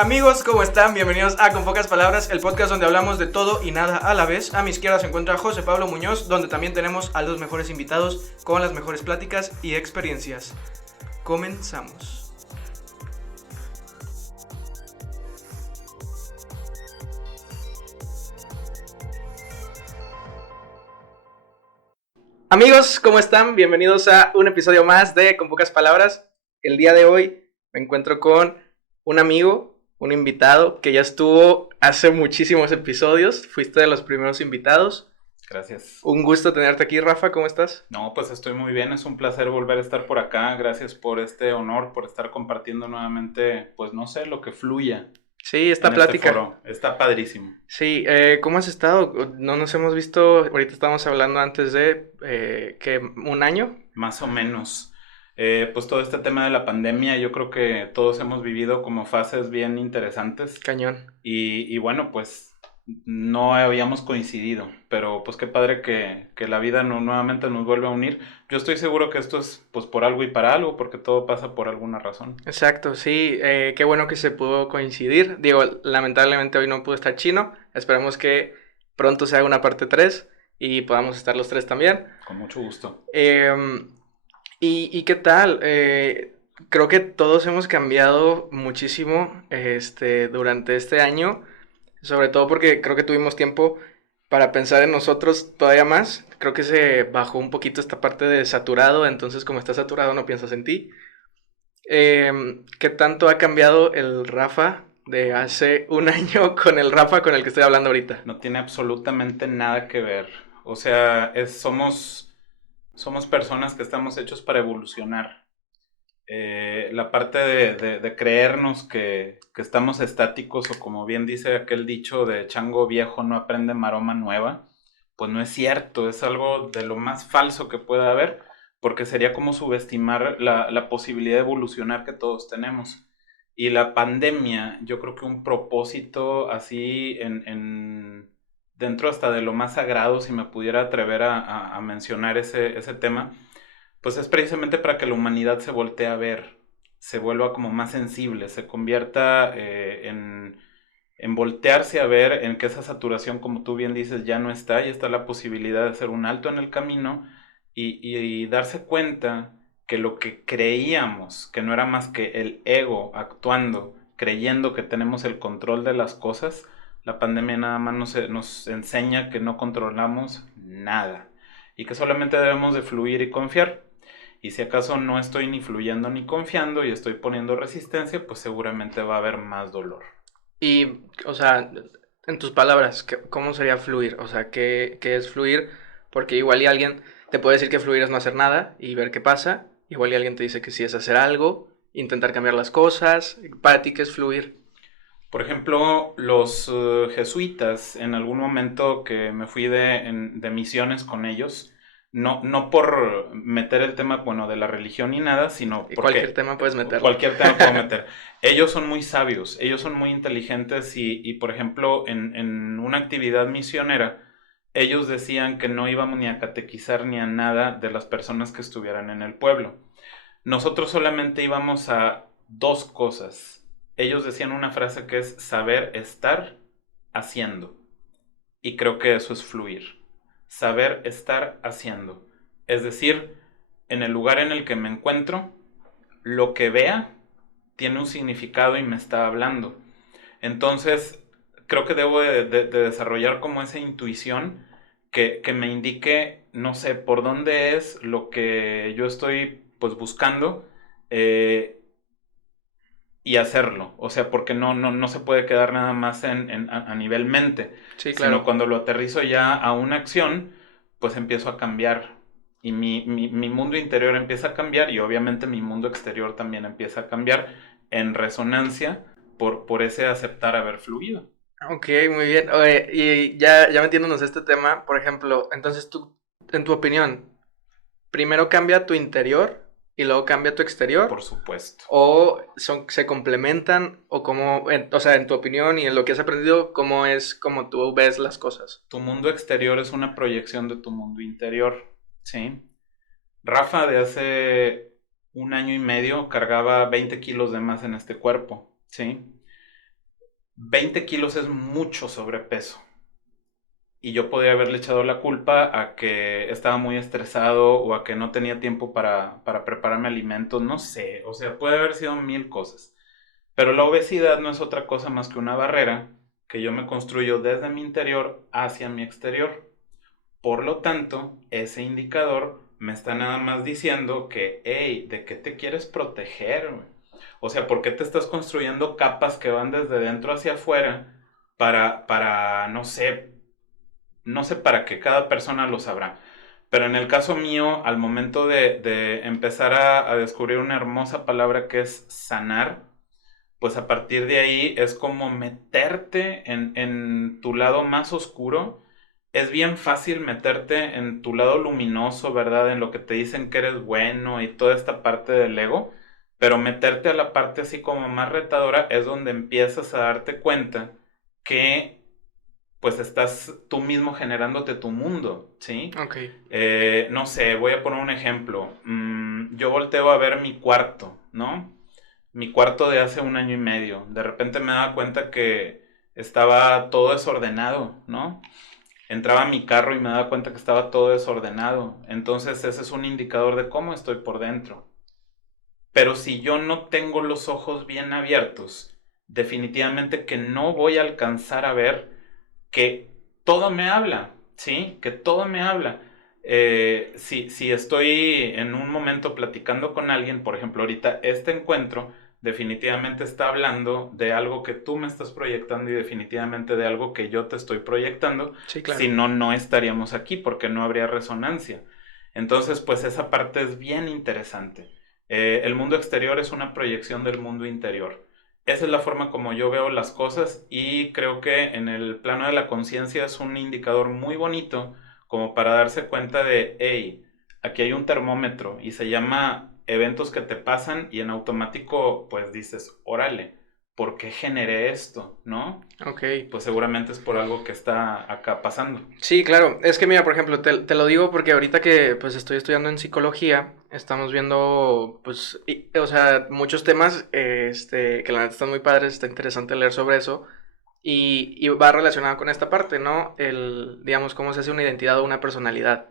Amigos, ¿cómo están? Bienvenidos a Con Pocas Palabras, el podcast donde hablamos de todo y nada a la vez. A mi izquierda se encuentra José Pablo Muñoz, donde también tenemos a los mejores invitados con las mejores pláticas y experiencias. Comenzamos. Amigos, ¿cómo están? Bienvenidos a un episodio más de Con Pocas Palabras. El día de hoy me encuentro con un amigo, un invitado que ya estuvo hace muchísimos episodios. Fuiste de los primeros invitados. Gracias. Un gusto tenerte aquí, Rafa. ¿Cómo estás? No, pues estoy muy bien. Es un placer volver a estar por acá. Gracias por este honor, por estar compartiendo nuevamente, pues no sé, lo que fluya. Sí, esta plática. Este foro. Está padrísimo. Sí, ¿cómo has estado? No nos hemos visto, ahorita estábamos hablando antes de, ¿qué? ¿Un año? Más o menos. Pues todo este tema de la pandemia, yo creo que todos hemos vivido como fases bien interesantes. Cañón. Y bueno, pues no habíamos coincidido, pero pues qué padre que la vida nuevamente nos vuelve a unir. Yo estoy seguro que esto es pues por algo y para algo, porque todo pasa por alguna razón. Exacto, sí, qué bueno que se pudo coincidir. Digo, lamentablemente hoy no pudo estar Chino. Esperemos que pronto se haga una parte 3 y podamos estar los tres también. Con mucho gusto. ¿Y qué tal? Creo que todos hemos cambiado muchísimo durante este año, sobre todo porque creo que tuvimos tiempo para pensar en nosotros todavía más. Creo que se bajó un poquito esta parte de saturado, entonces como estás saturado no piensas en ti. ¿Qué tanto ha cambiado el Rafa de hace un año con el Rafa con el que estoy hablando ahorita? No tiene absolutamente nada que ver. O sea, somos personas que estamos hechos para evolucionar. La parte de creernos que estamos estáticos, o como bien dice aquel dicho de chango viejo no aprende maroma nueva, pues no es cierto, es algo de lo más falso que pueda haber, porque sería como subestimar la posibilidad de evolucionar que todos tenemos. Y la pandemia, yo creo que un propósito así dentro hasta de lo más sagrado, si me pudiera atrever a mencionar ese tema, pues es precisamente para que la humanidad se voltee a ver, se vuelva como más sensible, se convierta en voltearse a ver, en que esa saturación, como tú bien dices, ya no está, y está la posibilidad de hacer un alto en el camino y darse cuenta que lo que creíamos, que no era más que el ego actuando, creyendo que tenemos el control de las cosas, la pandemia nada más nos enseña que no controlamos nada y que solamente debemos de fluir y confiar. Y si acaso no estoy ni fluyendo ni confiando y estoy poniendo resistencia, pues seguramente va a haber más dolor. Y, o sea, en tus palabras, ¿cómo sería fluir? O sea, ¿qué es fluir? Porque igual y alguien te puede decir que fluir es no hacer nada y ver qué pasa. Igual y alguien te dice que sí es hacer algo, intentar cambiar las cosas. ¿Para ti qué es fluir? Por ejemplo, los jesuitas, en algún momento que me fui de misiones con ellos, no por meter el tema, bueno, de la religión ni nada, sino Y porque cualquier tema puedes meterlo. cualquier tema puedo meter. Ellos son muy sabios, ellos son muy inteligentes y por ejemplo, en una actividad misionera, ellos decían que no íbamos ni a catequizar ni a nada de las personas que estuvieran en el pueblo. Nosotros solamente íbamos a dos cosas. Ellos decían una frase que es saber estar haciendo. Y creo que eso es fluir. Saber estar haciendo. Es decir, en el lugar en el que me encuentro, lo que vea tiene un significado y me está hablando. Entonces, creo que debo de desarrollar como esa intuición que me indique, no sé, por dónde es lo que yo estoy pues buscando, y hacerlo. O sea, porque no se puede quedar nada más a nivel mente, Sí, sino claro. cuando lo aterrizo ya a una acción, pues empiezo a cambiar. Y mi mundo interior empieza a cambiar y obviamente mi mundo exterior también empieza a cambiar en resonancia por ese aceptar haber fluido. Ok, muy bien. Oye, y ya metiéndonos a este tema, por ejemplo, entonces tú, en tu opinión, primero cambia tu interior y luego cambia tu exterior, Por supuesto. o se complementan, o cómo, o sea, en tu opinión y en lo que has aprendido, cómo es como tú ves las cosas. Tu mundo exterior es una proyección de tu mundo interior, ¿sí? Rafa de hace un año y medio cargaba 20 kilos de más en este cuerpo, ¿sí? 20 kilos es mucho sobrepeso. Y yo podría haberle echado la culpa a que estaba muy estresado o a que no tenía tiempo para prepararme alimentos, no sé, o sea, puede haber sido mil cosas. Pero la obesidad no es otra cosa más que una barrera que yo me construyo desde mi interior hacia mi exterior. Por lo tanto, ese indicador me está nada más diciendo que, hey, ¿de qué te quieres proteger? O sea, ¿por qué te estás construyendo capas que van desde dentro hacia afuera no sé, no sé para qué, cada persona lo sabrá. Pero en el caso mío, al momento de empezar a descubrir una hermosa palabra que es sanar, pues a partir de ahí es como meterte en tu lado más oscuro. Es bien fácil meterte en tu lado luminoso, ¿verdad? En lo que te dicen que eres bueno y toda esta parte del ego. Pero meterte a la parte así como más retadora es donde empiezas a darte cuenta que pues estás tú mismo generándote tu mundo, ¿sí? Ok. No sé, voy a poner un ejemplo. Yo volteo a ver mi cuarto, ¿no? Mi cuarto de hace un año y medio. De repente me daba cuenta que estaba todo desordenado, ¿no? Entraba a mi carro y me daba cuenta que estaba todo desordenado. Entonces ese es un indicador de cómo estoy por dentro. Pero si yo no tengo los ojos bien abiertos, definitivamente que no voy a alcanzar a ver que todo me habla, ¿sí? Que todo me habla. Si estoy en un momento platicando con alguien, por ejemplo, ahorita este encuentro definitivamente está hablando de algo que tú me estás proyectando y definitivamente de algo que yo te estoy proyectando, Sí, si claro. no, no estaríamos aquí porque no habría resonancia. Entonces, pues esa parte es bien interesante. El mundo exterior es una proyección del mundo interior. Esa es la forma como yo veo las cosas y creo que en el plano de la conciencia es un indicador muy bonito como para darse cuenta de, hey, aquí hay un termómetro y se llama eventos que te pasan y en automático pues dices, órale, ¿por qué generé esto? ¿No? Ok. Pues seguramente es por algo que está acá pasando. Sí, claro. Es que mira, por ejemplo, te lo digo porque ahorita que pues estoy estudiando en psicología, estamos viendo pues, o sea, muchos temas, que la neta están muy padres, está interesante leer sobre eso y va relacionado con esta parte, ¿no? Digamos, cómo se hace una identidad o una personalidad.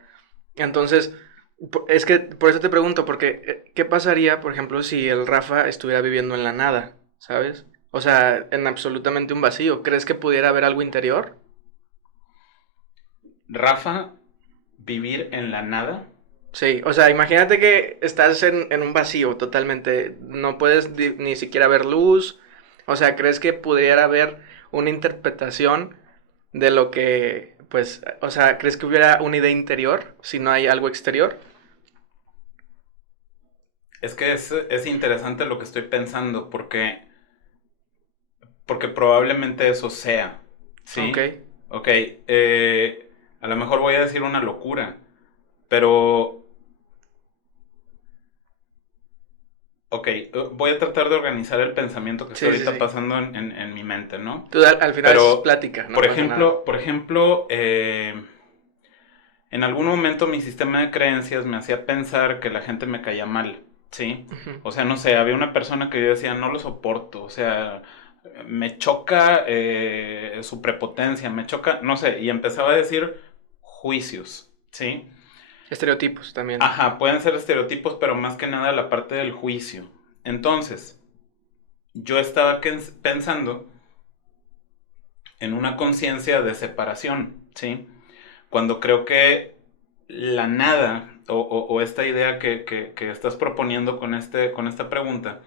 Entonces, es que por eso te pregunto, porque ¿qué pasaría, por ejemplo, si el Rafa estuviera viviendo en la nada, ¿sabes? O sea, en absolutamente un vacío. ¿Crees que pudiera haber algo interior? Rafa, vivir en la nada. Sí, o sea, imagínate que estás en un vacío totalmente, no puedes ni siquiera ver luz, o sea, ¿crees que pudiera haber una interpretación de lo que, pues, o sea, ¿crees que hubiera una idea interior si no hay algo exterior? Es que es interesante lo que estoy pensando porque probablemente eso sea, Ok, ¿sí? Ok, a lo mejor voy a decir una locura, pero, ok, voy a tratar de organizar el pensamiento que está sí, sí, ahorita sí. pasando en mi mente, ¿no? Tú al final es Pero, plática, no pasa nada. por ejemplo, en algún momento mi sistema de creencias me hacía pensar que la gente me caía mal, ¿sí? Ujú. O sea, no sé, había una persona que yo decía, no lo soporto, o sea, me choca su prepotencia, me choca, no sé, y empezaba a decir juicios, ¿sí? Estereotipos también. Ajá, pueden ser estereotipos, pero más que nada la parte del juicio. Entonces, yo estaba pensando en una conciencia de separación, ¿sí? Cuando creo que la nada o esta idea que estás proponiendo con esta pregunta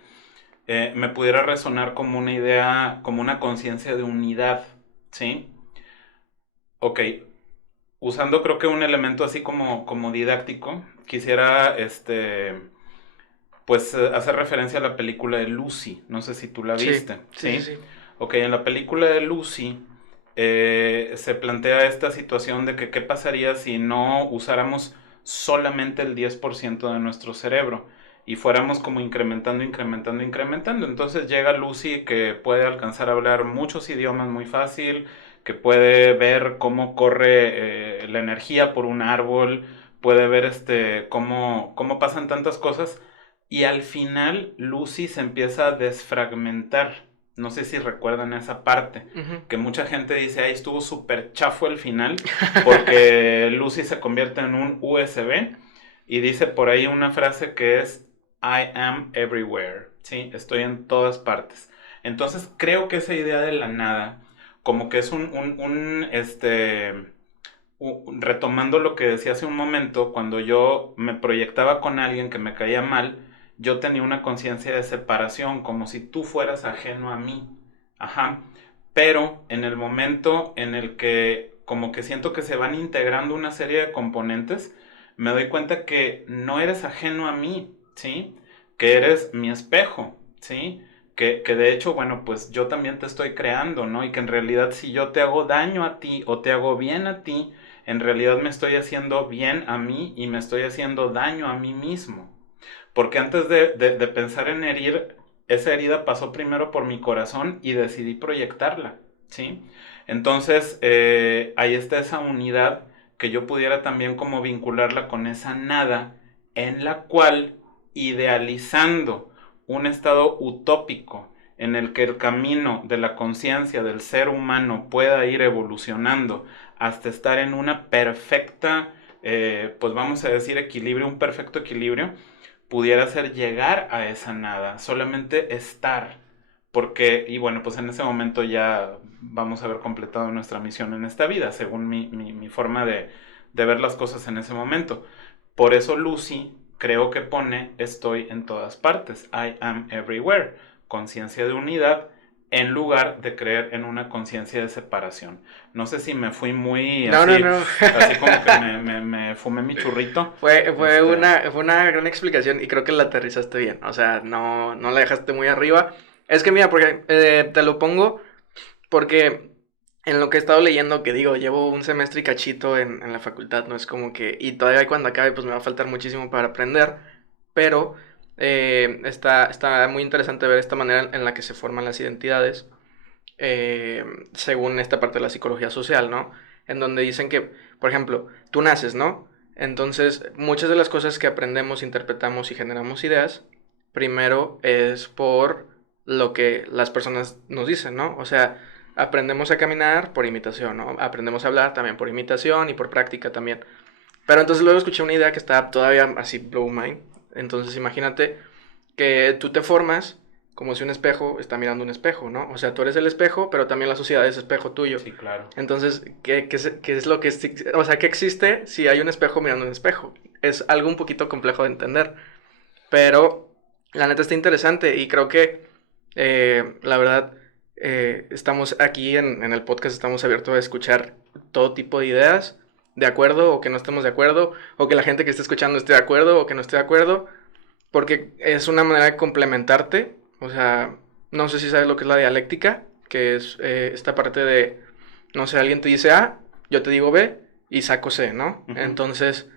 me pudiera resonar como una idea, como una conciencia de unidad, ¿sí? Ok, usando creo que un elemento así como didáctico, quisiera pues hacer referencia a la película de Lucy, no sé si tú la Sí, viste, sí, sí, ¿sí? sí. Ok, en la película de Lucy se plantea esta situación de que qué pasaría si no usáramos solamente el 10% de nuestro cerebro y fuéramos como incrementando, incrementando, incrementando. Entonces llega Lucy que puede alcanzar a hablar muchos idiomas muy fácil, que puede ver cómo corre la energía por un árbol, puede ver cómo pasan tantas cosas y al final Lucy se empieza a desfragmentar, No sé si recuerdan esa parte, Ujú. que mucha gente dice, ahí estuvo súper chafo el final, porque Lucy se convierte en un USB y dice por ahí una frase que es, I am everywhere, ¿sí? Estoy en todas partes. Entonces creo que esa idea de la nada, como que es retomando lo que decía hace un momento, cuando yo me proyectaba con alguien que me caía mal, yo tenía una conciencia de separación, como si tú fueras ajeno a mí. Ajá. Pero en el momento en el que como que siento que se van integrando una serie de componentes, me doy cuenta que no eres ajeno a mí, ¿sí? Que eres mi espejo, ¿sí? Que de hecho, bueno, pues yo también te estoy creando, ¿no? Y que en realidad si yo te hago daño a ti o te hago bien a ti, en realidad me estoy haciendo bien a mí y me estoy haciendo daño a mí mismo. Porque antes de pensar en herir, esa herida pasó primero por mi corazón y decidí proyectarla, ¿sí? Entonces, ahí está esa unidad que yo pudiera también como vincularla con esa nada en la cual, idealizando un estado utópico en el que el camino de la conciencia del ser humano pueda ir evolucionando hasta estar en una perfecta, pues vamos a decir equilibrio, un perfecto equilibrio, pudiera ser llegar a esa nada, solamente estar, porque, y bueno, pues en ese momento ya vamos a haber completado nuestra misión en esta vida, según mi forma de ver las cosas en ese momento. Por eso Lucy creo que pone estoy en todas partes, I am everywhere, conciencia de unidad en lugar de creer en una conciencia de separación. No sé si me fui muy No, no, así, no. así como que me fumé mi churrito. Este, Fue una gran explicación y creo que la aterrizaste bien. O sea, no, no la dejaste muy arriba. Es que mira, porque te lo pongo porque en lo que he estado leyendo, que digo, llevo un semestre y cachito en la facultad, no es como que, y todavía cuando acabe pues me va a faltar muchísimo para aprender, pero está muy interesante ver esta manera en la que se forman las identidades, eh, según esta parte de la psicología social, ¿no? En donde dicen que, por ejemplo, tú naces, ¿no? Entonces, muchas de las cosas que aprendemos, interpretamos y generamos ideas, primero es por lo que las personas nos dicen, ¿no? O sea, aprendemos a caminar por imitación, ¿no? Aprendemos a hablar también por imitación y por práctica también. Pero entonces luego escuché una idea que está todavía así blow mind. Entonces imagínate que tú te formas como si un espejo está mirando un espejo, ¿no? O sea, tú eres el espejo, pero también la sociedad es espejo tuyo. sí, claro. Entonces, ¿qué es lo que... O sea, ¿qué existe si hay un espejo mirando un espejo? Es algo un poquito complejo de entender. Pero la neta está interesante y creo que, la verdad, estamos aquí en el podcast, estamos abiertos a escuchar todo tipo de ideas, de acuerdo o que no estemos de acuerdo, o que la gente que esté escuchando esté de acuerdo o que no esté de acuerdo, porque es una manera de complementarte. O sea, no sé si sabes lo que es la dialéctica, que es esta parte de, no sé, alguien te dice A, yo te digo B y saco C, ¿no? Ujú. Entonces,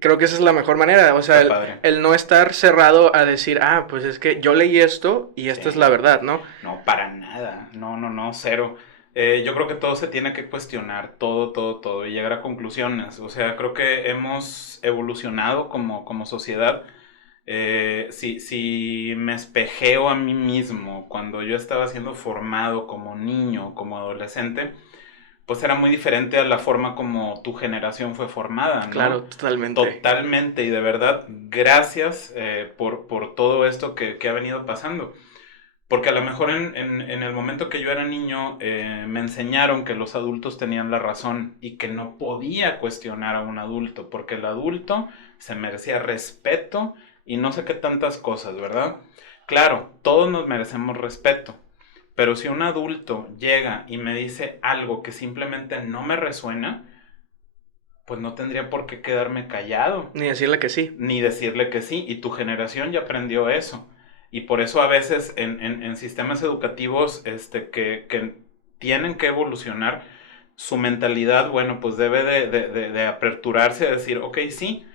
creo que esa es la mejor manera. O sea, Está padre. el no estar cerrado a decir, ah, pues es que yo leí esto y esta es la Sí. verdad, ¿no? No, para nada. No, no, no, cero. Yo creo que todo se tiene que cuestionar, todo, todo, todo, y llegar a conclusiones. O sea, creo que hemos evolucionado como sociedad. Si me espejeo a mí mismo cuando yo estaba siendo formado como niño, como adolescente, pues era muy diferente a la forma como tu generación fue formada, Claro, ¿no? totalmente. Totalmente, y de verdad, gracias por todo esto que ha venido pasando. Porque a lo mejor en el momento que yo era niño me enseñaron que los adultos tenían la razón y que no podía cuestionar a un adulto, porque el adulto se merecía respeto y no sé qué tantas cosas, ¿verdad? Claro, todos nos merecemos respeto, pero si un adulto llega y me dice algo que simplemente no me resuena, pues no tendría por qué quedarme callado Ni decirle que sí. ni decirle que sí, y tu generación ya aprendió eso. Y por eso a veces en sistemas educativos que tienen que evolucionar, su mentalidad, bueno, pues debe de aperturarse a decir, ok, sí,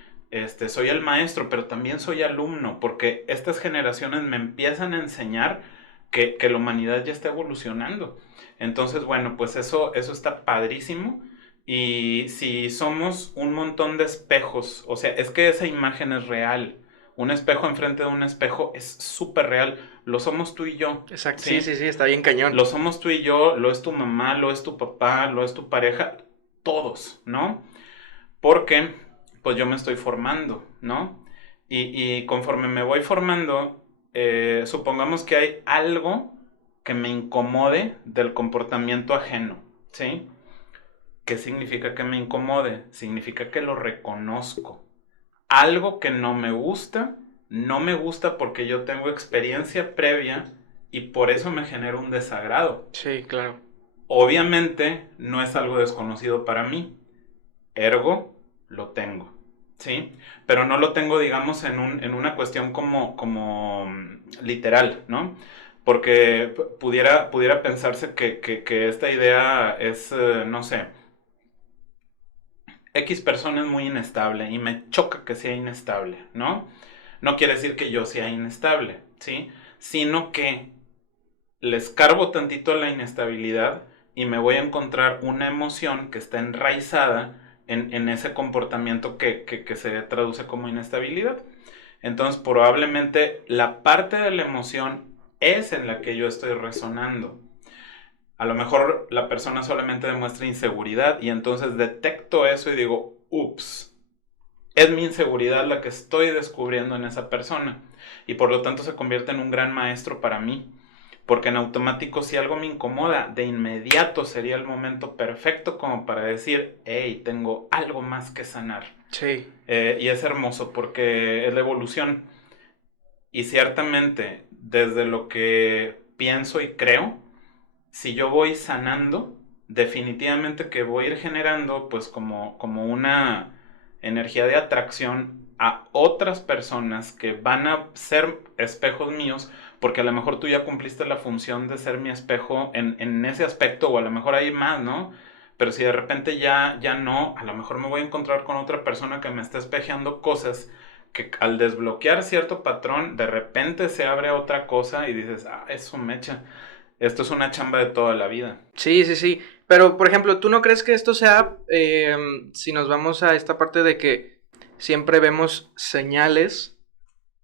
soy el maestro, pero también soy alumno, porque estas generaciones me empiezan a enseñar que la humanidad ya está evolucionando. Entonces, bueno, pues eso está padrísimo. Y si somos un montón de espejos, o sea, es que esa imagen es real. un espejo enfrente de un espejo es súper real. Lo somos tú y yo. Exacto, sí, ¿Sí? sí, sí, está bien cañón. Lo somos tú y yo, lo es tu mamá, lo es tu papá, lo es tu pareja, todos, ¿no? Porque, pues yo me estoy formando, ¿no? Y conforme me voy formando, supongamos que hay algo que me incomode del comportamiento ajeno, ¿sí? ¿Qué significa que me incomode? Significa que lo reconozco. Algo que no me gusta porque yo tengo experiencia previa y por eso me genera un desagrado. Sí, claro. Obviamente no es algo desconocido para mí, ergo lo tengo, ¿sí? Pero no lo tengo, digamos, en una cuestión como literal, ¿no? Porque pudiera pensarse que esta idea es, no sé, X persona es muy inestable y me choca que sea inestable, ¿no? No quiere decir que yo sea inestable, ¿sí? Sino que le escarbo tantito a la inestabilidad y me voy a encontrar una emoción que está enraizada en ese comportamiento que se traduce como inestabilidad. Entonces, probablemente la parte de la emoción es en la que yo estoy resonando. A lo mejor la persona solamente demuestra inseguridad y entonces detecto eso y digo, ups, es mi inseguridad la que estoy descubriendo en esa persona y por lo tanto se convierte en un gran maestro para mí. Porque en automático si algo me incomoda, de inmediato sería el momento perfecto como para decir, hey, tengo algo más que sanar. Sí, Y es hermoso porque es la evolución. Y ciertamente, desde lo que pienso y creo, si yo voy sanando, definitivamente que voy a ir generando pues como una energía de atracción a otras personas que van a ser espejos míos, porque a lo mejor tú ya cumpliste la función de ser mi espejo en ese aspecto, o a lo mejor hay más, ¿no? Pero si de repente ya no, a lo mejor me voy a encontrar con otra persona que me está espejeando cosas que al desbloquear cierto patrón, de repente se abre otra cosa y dices, ah, eso mecha. Esto es una chamba de toda la vida. sí, sí, sí. Pero, por ejemplo, ¿tú no crees que esto sea, si nos vamos a esta parte de que siempre vemos señales,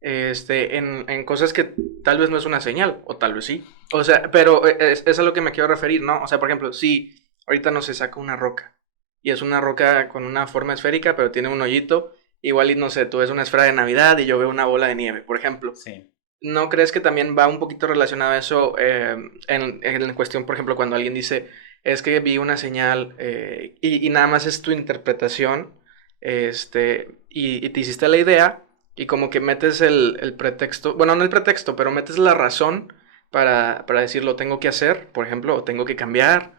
en cosas que tal vez no es una señal, o tal vez sí? O sea, pero es a lo que me quiero referir, ¿no? O sea, por ejemplo, si ahorita no se saca una roca, y es una roca con una forma esférica, pero tiene un hoyito, igual y no sé, tú ves una esfera de Navidad y yo veo una bola de nieve, por ejemplo. Sí. ¿No crees que también va un poquito relacionado a eso en cuestión, por ejemplo, cuando alguien dice, es que vi una señal y nada más es tu interpretación, y te hiciste la idea y como que metes el pretexto, bueno, no el pretexto, pero metes la razón para decir lo tengo que hacer, por ejemplo, o tengo que cambiar,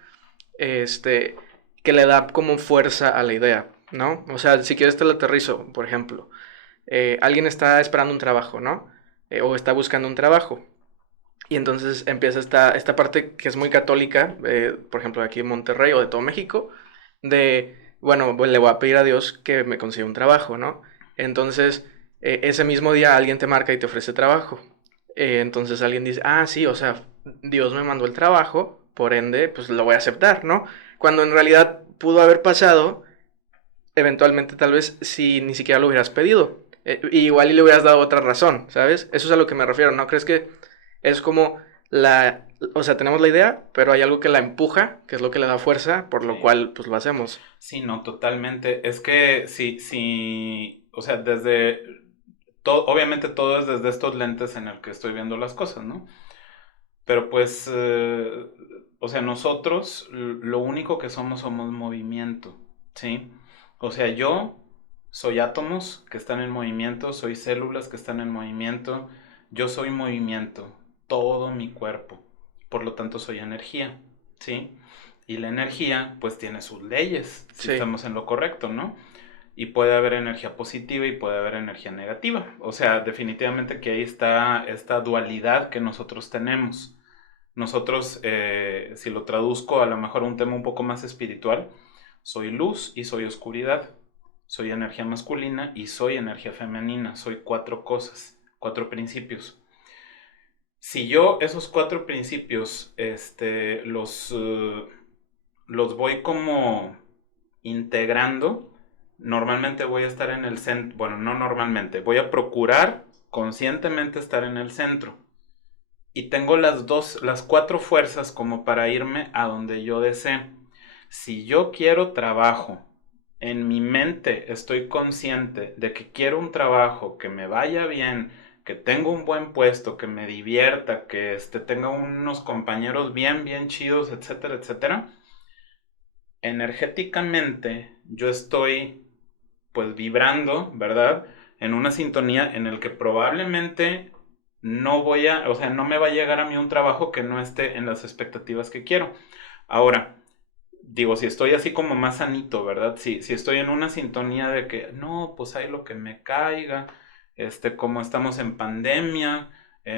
este, que le da como fuerza a la idea, ¿no? O sea, si quieres te lo aterrizo, por ejemplo, alguien está esperando un trabajo, ¿no? O está buscando un trabajo. Y entonces empieza esta parte que es muy católica, por ejemplo, de aquí en Monterrey o de todo México, de, bueno, pues le voy a pedir a Dios que me consiga un trabajo, ¿no? Entonces, ese mismo día alguien te marca y te ofrece trabajo. Entonces alguien dice, ah, sí, o sea, Dios me mandó el trabajo, por ende, pues lo voy a aceptar, ¿no? Cuando en realidad pudo haber pasado eventualmente tal vez si ni siquiera lo hubieras pedido. Igual y le hubieras dado otra razón, ¿sabes? Eso es a lo que me refiero, ¿no? ¿Crees que es como o sea, tenemos la idea, pero hay algo que la empuja, que es lo que le da fuerza, por lo Sí. cual pues lo hacemos? Sí, no, totalmente. Es que sí, o sea, obviamente todo es desde estos lentes en el que estoy viendo las cosas, ¿no? Pero pues, o sea, nosotros lo único que somos movimiento, ¿sí? O sea, yo soy átomos que están en movimiento, soy células que están en movimiento, yo soy movimiento, todo mi cuerpo, por lo tanto soy energía, ¿sí? Y la energía pues tiene sus leyes, si Sí, estamos en lo correcto, ¿no? Y puede haber energía positiva y puede haber energía negativa. O sea, definitivamente que ahí está esta dualidad que nosotros tenemos. Nosotros, si lo traduzco a lo mejor a un tema un poco más espiritual, soy luz y soy oscuridad. Soy energía masculina y soy energía femenina. Soy cuatro cosas, cuatro principios. Si yo esos cuatro principios los voy como integrando, normalmente voy a estar en el centro, bueno, no normalmente, voy a procurar conscientemente estar en el centro. Y tengo las cuatro fuerzas como para irme a donde yo desee. Si yo quiero trabajo, en mi mente estoy consciente de que quiero un trabajo que me vaya bien, que tenga un buen puesto, que me divierta, que tenga unos compañeros bien, bien chidos, etcétera, etcétera. Energéticamente yo estoy pues vibrando, ¿verdad? En una sintonía en el que probablemente no voy a, o sea, no me va a llegar a mí un trabajo que no esté en las expectativas que quiero. Ahora, digo, si estoy así como más sanito, ¿verdad? Si estoy en una sintonía de que, no, pues hay lo que me caiga, como estamos en pandemia,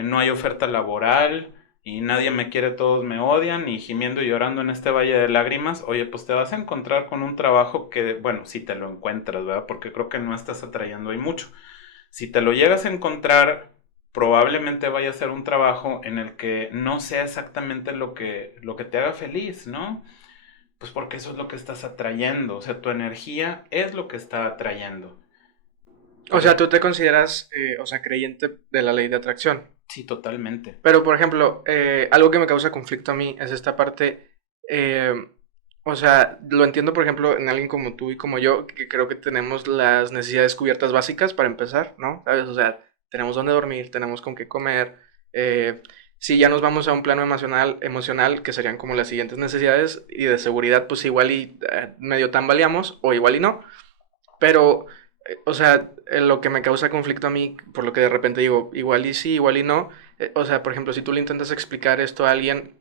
no hay oferta laboral y nadie me quiere, todos me odian y gimiendo y llorando en este valle de lágrimas, oye, pues te vas a encontrar con un trabajo que, bueno, si te lo encuentras, ¿verdad? Porque creo que no estás atrayendo ahí mucho. Si te lo llegas a encontrar, probablemente vaya a ser un trabajo en el que no sea exactamente lo que te haga feliz, ¿no? Pues porque eso es lo que estás atrayendo, o sea, tu energía es lo que está atrayendo. O Por sea, eso, tú te consideras, o sea, creyente de la ley de atracción. sí, totalmente. Pero, por ejemplo, algo que me causa conflicto a mí es esta parte, eh, o sea, lo entiendo, por ejemplo, en alguien como tú y como yo, que creo que tenemos las necesidades cubiertas básicas para empezar, ¿no? ¿Sabes? O sea, tenemos dónde dormir, tenemos con qué comer. Si ya nos vamos a un plano emocional, que serían como las siguientes necesidades, y de seguridad, pues igual y medio tambaleamos, o igual y no. Pero, o sea, lo que me causa conflicto a mí, por lo que de repente digo, igual y sí, igual y no, o sea, por ejemplo, si tú le intentas explicar esto a alguien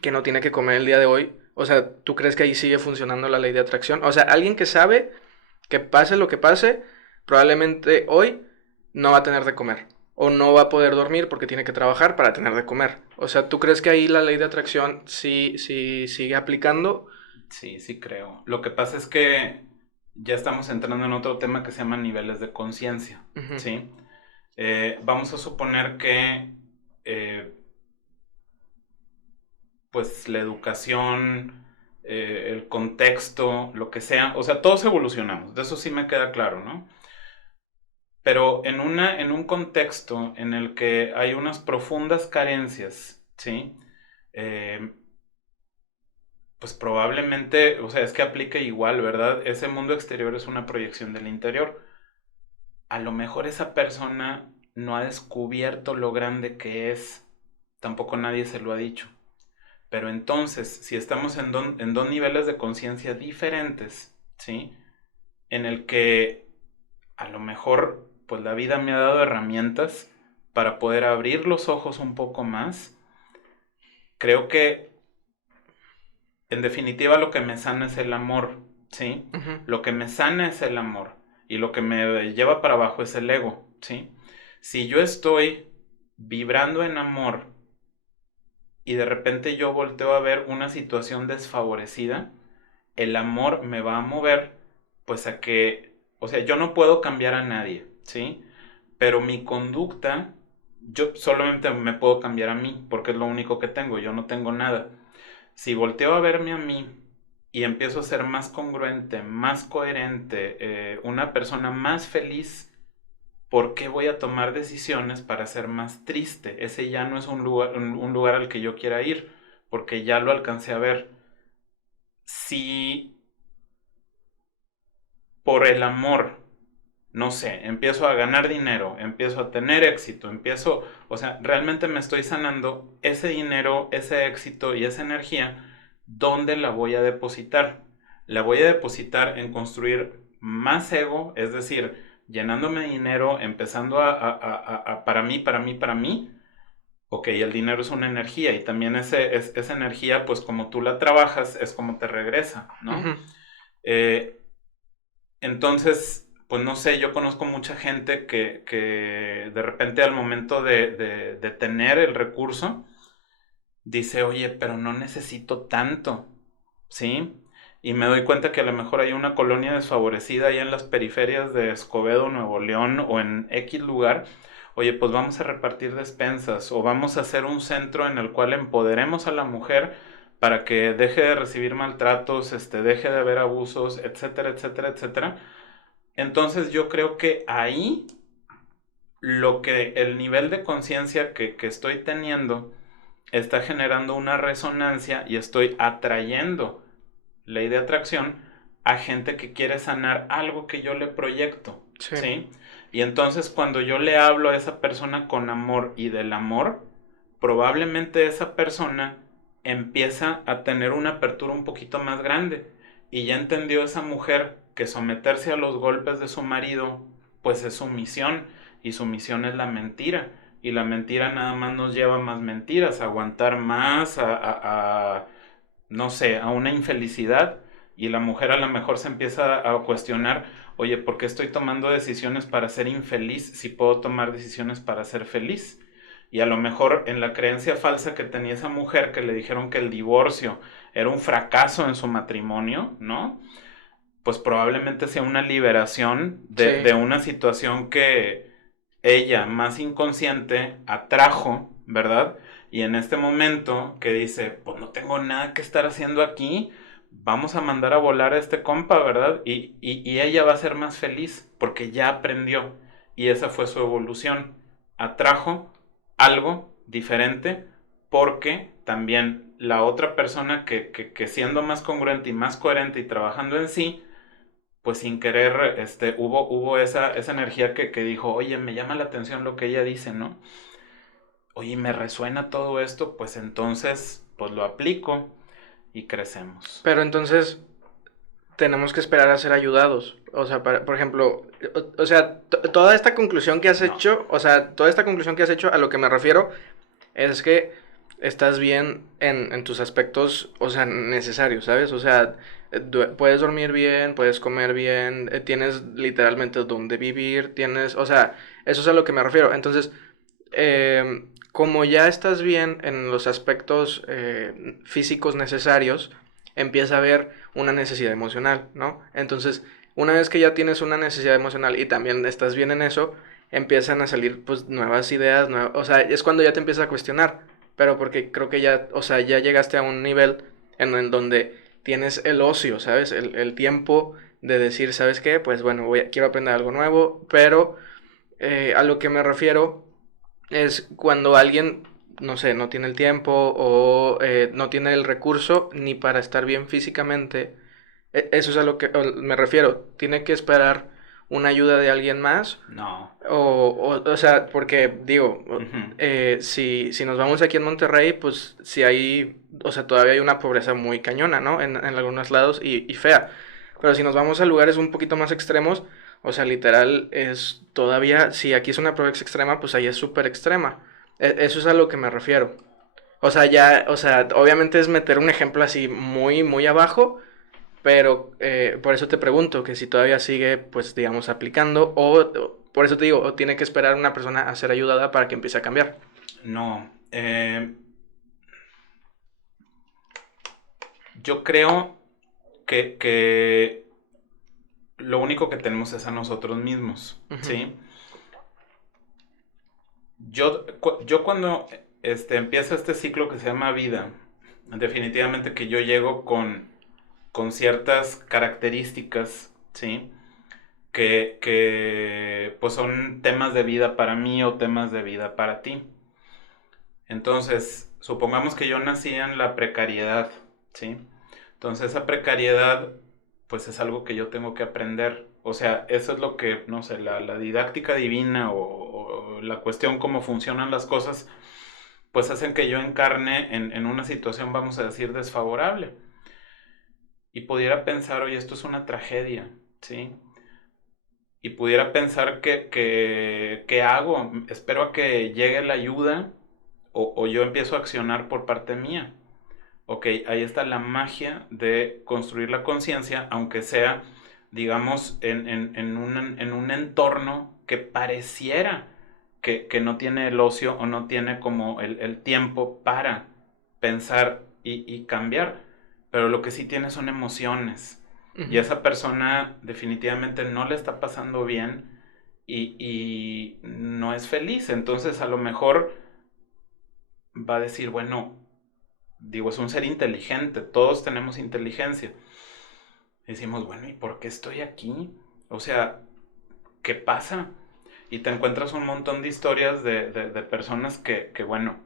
que no tiene que comer el día de hoy, o sea, ¿tú crees que ahí sigue funcionando la ley de atracción? O sea, alguien que sabe que pase lo que pase, probablemente hoy no va a tener de comer. O no va a poder dormir porque tiene que trabajar para tener de comer. O sea, ¿tú crees que ahí la ley de atracción sí sigue aplicando? Sí, sí creo. Lo que pasa es que ya estamos entrando en otro tema que se llama niveles de conciencia, Ujú. ¿sí? Vamos a suponer que, eh, pues, la educación, el contexto, lo que sea, o sea, todos evolucionamos, de eso sí me queda claro, ¿no? Pero en un contexto en el que hay unas profundas carencias, ¿sí? Eh, pues probablemente, o sea, es que aplica igual, ¿verdad? Ese mundo exterior es una proyección del interior. A lo mejor esa persona no ha descubierto lo grande que es, tampoco nadie se lo ha dicho. Pero entonces, si estamos en dos niveles de conciencia diferentes, ¿sí? En el que a lo mejor pues la vida me ha dado herramientas para poder abrir los ojos un poco más. Creo que en definitiva lo que me sana es el amor, ¿sí? Ujú. Lo que me sana es el amor y lo que me lleva para abajo es el ego, ¿sí? Si yo estoy vibrando en amor y de repente yo volteo a ver una situación desfavorecida, el amor me va a mover pues a que, o sea, yo no puedo cambiar a nadie, ¿sí? Pero mi conducta, yo solamente me puedo cambiar a mí, porque es lo único que tengo, yo no tengo nada. Si volteo a verme a mí y empiezo a ser más congruente, más coherente, una persona más feliz, ¿por qué voy a tomar decisiones para ser más triste? Ese ya no es un lugar al que yo quiera ir, porque ya lo alcancé a ver. Si por el amor, no sé, empiezo a ganar dinero, empiezo a tener éxito, o sea, realmente me estoy sanando ese dinero, ese éxito y esa energía, ¿dónde la voy a depositar? La voy a depositar en construir más ego, es decir, llenándome de dinero, empezando para mí, para mí, para mí. Ok, el dinero es una energía y también esa energía, pues como tú la trabajas, es como te regresa, ¿no? Ujú. Eh, entonces, pues no sé, yo conozco mucha gente que de repente al momento de tener el recurso, dice, oye, pero no necesito tanto, ¿sí? Y me doy cuenta que a lo mejor hay una colonia desfavorecida ahí en las periferias de Escobedo, Nuevo León o en X lugar. Oye, pues vamos a repartir despensas o vamos a hacer un centro en el cual empoderemos a la mujer para que deje de recibir maltratos, deje de haber abusos, etcétera, etcétera, etcétera. Entonces yo creo que ahí el nivel de conciencia que estoy teniendo está generando una resonancia y estoy atrayendo, ley de atracción, a gente que quiere sanar algo que yo le proyecto, Sí. ¿sí? Y entonces cuando yo le hablo a esa persona con amor y del amor, probablemente esa persona empieza a tener una apertura un poquito más grande y ya entendió esa mujer que someterse a los golpes de su marido pues es su misión y su misión es la mentira y la mentira nada más nos lleva a más mentiras, a aguantar más, no sé, a una infelicidad y la mujer a lo mejor se empieza a cuestionar, oye, ¿por qué estoy tomando decisiones para ser infeliz si puedo tomar decisiones para ser feliz? Y a lo mejor en la creencia falsa que tenía esa mujer que le dijeron que el divorcio era un fracaso en su matrimonio, ¿no? Pues probablemente sea una liberación Sí. de una situación que ella, más inconsciente, atrajo, ¿verdad? Y en este momento que dice, pues no tengo nada que estar haciendo aquí, vamos a mandar a volar a este compa, ¿verdad? Y ella va a ser más feliz porque ya aprendió y esa fue su evolución. Atrajo algo diferente porque también la otra persona que siendo más congruente y más coherente y trabajando en sí, pues sin querer, hubo esa energía que dijo, oye, me llama la atención lo que ella dice, ¿no? Oye, me resuena todo esto, pues entonces, pues lo aplico y crecemos. Pero entonces tenemos que esperar a ser ayudados. O sea, por ejemplo, o sea, toda esta conclusión que has No, hecho, o sea, toda esta conclusión que has hecho, a lo que me refiero es que estás bien en tus aspectos, o sea, necesarios, ¿sabes? O sea, puedes dormir bien, puedes comer bien, tienes literalmente donde vivir, tienes, o sea, eso es a lo que me refiero. Entonces, como ya estás bien en los aspectos físicos necesarios, empieza a haber una necesidad emocional, ¿no? Entonces, una vez que ya tienes una necesidad emocional y también estás bien en eso, empiezan a salir pues nuevas ideas, o sea, es cuando ya te empiezas a cuestionar, pero porque creo que ya, o sea, ya llegaste a un nivel en donde tienes el ocio, ¿sabes? El tiempo de decir, ¿sabes qué? Pues bueno, quiero aprender algo nuevo, pero a lo que me refiero es cuando alguien, no sé, no tiene el tiempo o no tiene el recurso ni para estar bien físicamente. Eso es a lo que me refiero. Tiene que esperar una ayuda de alguien más. no. O sea, porque digo, Ujú. si nos vamos aquí en Monterrey, pues si hay, o sea, todavía hay una pobreza muy cañona, ¿no? En algunos lados y fea. Pero si nos vamos a lugares un poquito más extremos, o sea, literal es todavía, si aquí es una pobreza extrema, pues ahí es súper extrema. Eso es a lo que me refiero. O sea, ya, o sea, obviamente es meter un ejemplo así muy, muy abajo, pero por eso te pregunto que si todavía sigue, pues digamos, aplicando por eso te digo, o tiene que esperar una persona a ser ayudada para que empiece a cambiar. No. Yo creo que lo único que tenemos es a nosotros mismos, Ujú. ¿sí? Yo cuando empieza este ciclo que se llama vida, definitivamente que yo llego con ciertas características, ¿sí? Que pues son temas de vida para mí o temas de vida para ti. Entonces, supongamos que yo nací en la precariedad, ¿sí? Entonces esa precariedad pues es algo que yo tengo que aprender. O sea, eso es lo que, no sé, la didáctica divina o la cuestión cómo funcionan las cosas, pues hacen que yo encarne en una situación, vamos a decir, desfavorable. Y pudiera pensar, oye, esto es una tragedia, ¿sí? Y pudiera pensar ¿qué hago? Espero a que llegue la ayuda o yo empiezo a accionar por parte mía. Ok, ahí está la magia de construir la conciencia, aunque sea, digamos, en un entorno que pareciera que no tiene el ocio o no tiene como el tiempo para pensar y cambiar, pero lo que sí tiene son emociones. Y Ujú. esa persona definitivamente no le está pasando bien y no es feliz. Entonces a lo mejor va a decir, bueno, digo, es un ser inteligente, todos tenemos inteligencia. Decimos, bueno, ¿y por qué estoy aquí? O sea, ¿qué pasa? Y te encuentras un montón de historias de personas que, bueno,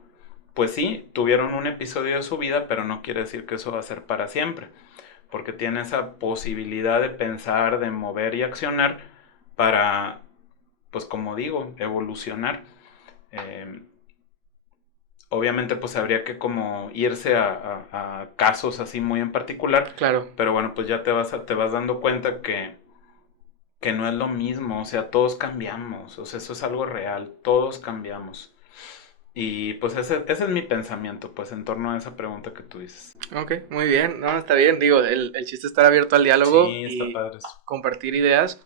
pues sí, tuvieron un episodio de su vida, pero no quiere decir que eso va a ser para siempre, porque tiene esa posibilidad de pensar, de mover y accionar para, pues como digo, evolucionar. Eh, Obviamente pues habría que como irse a casos así muy en particular, Claro. pero bueno, pues ya te vas dando cuenta que no es lo mismo, o sea, todos cambiamos, o sea, eso es algo real, todos cambiamos. Y pues ese es mi pensamiento, pues en torno a esa pregunta que tú dices. Ok, muy bien. No, está bien. Digo, el chiste es estar abierto al diálogo Sí, está y padre eso. compartir ideas.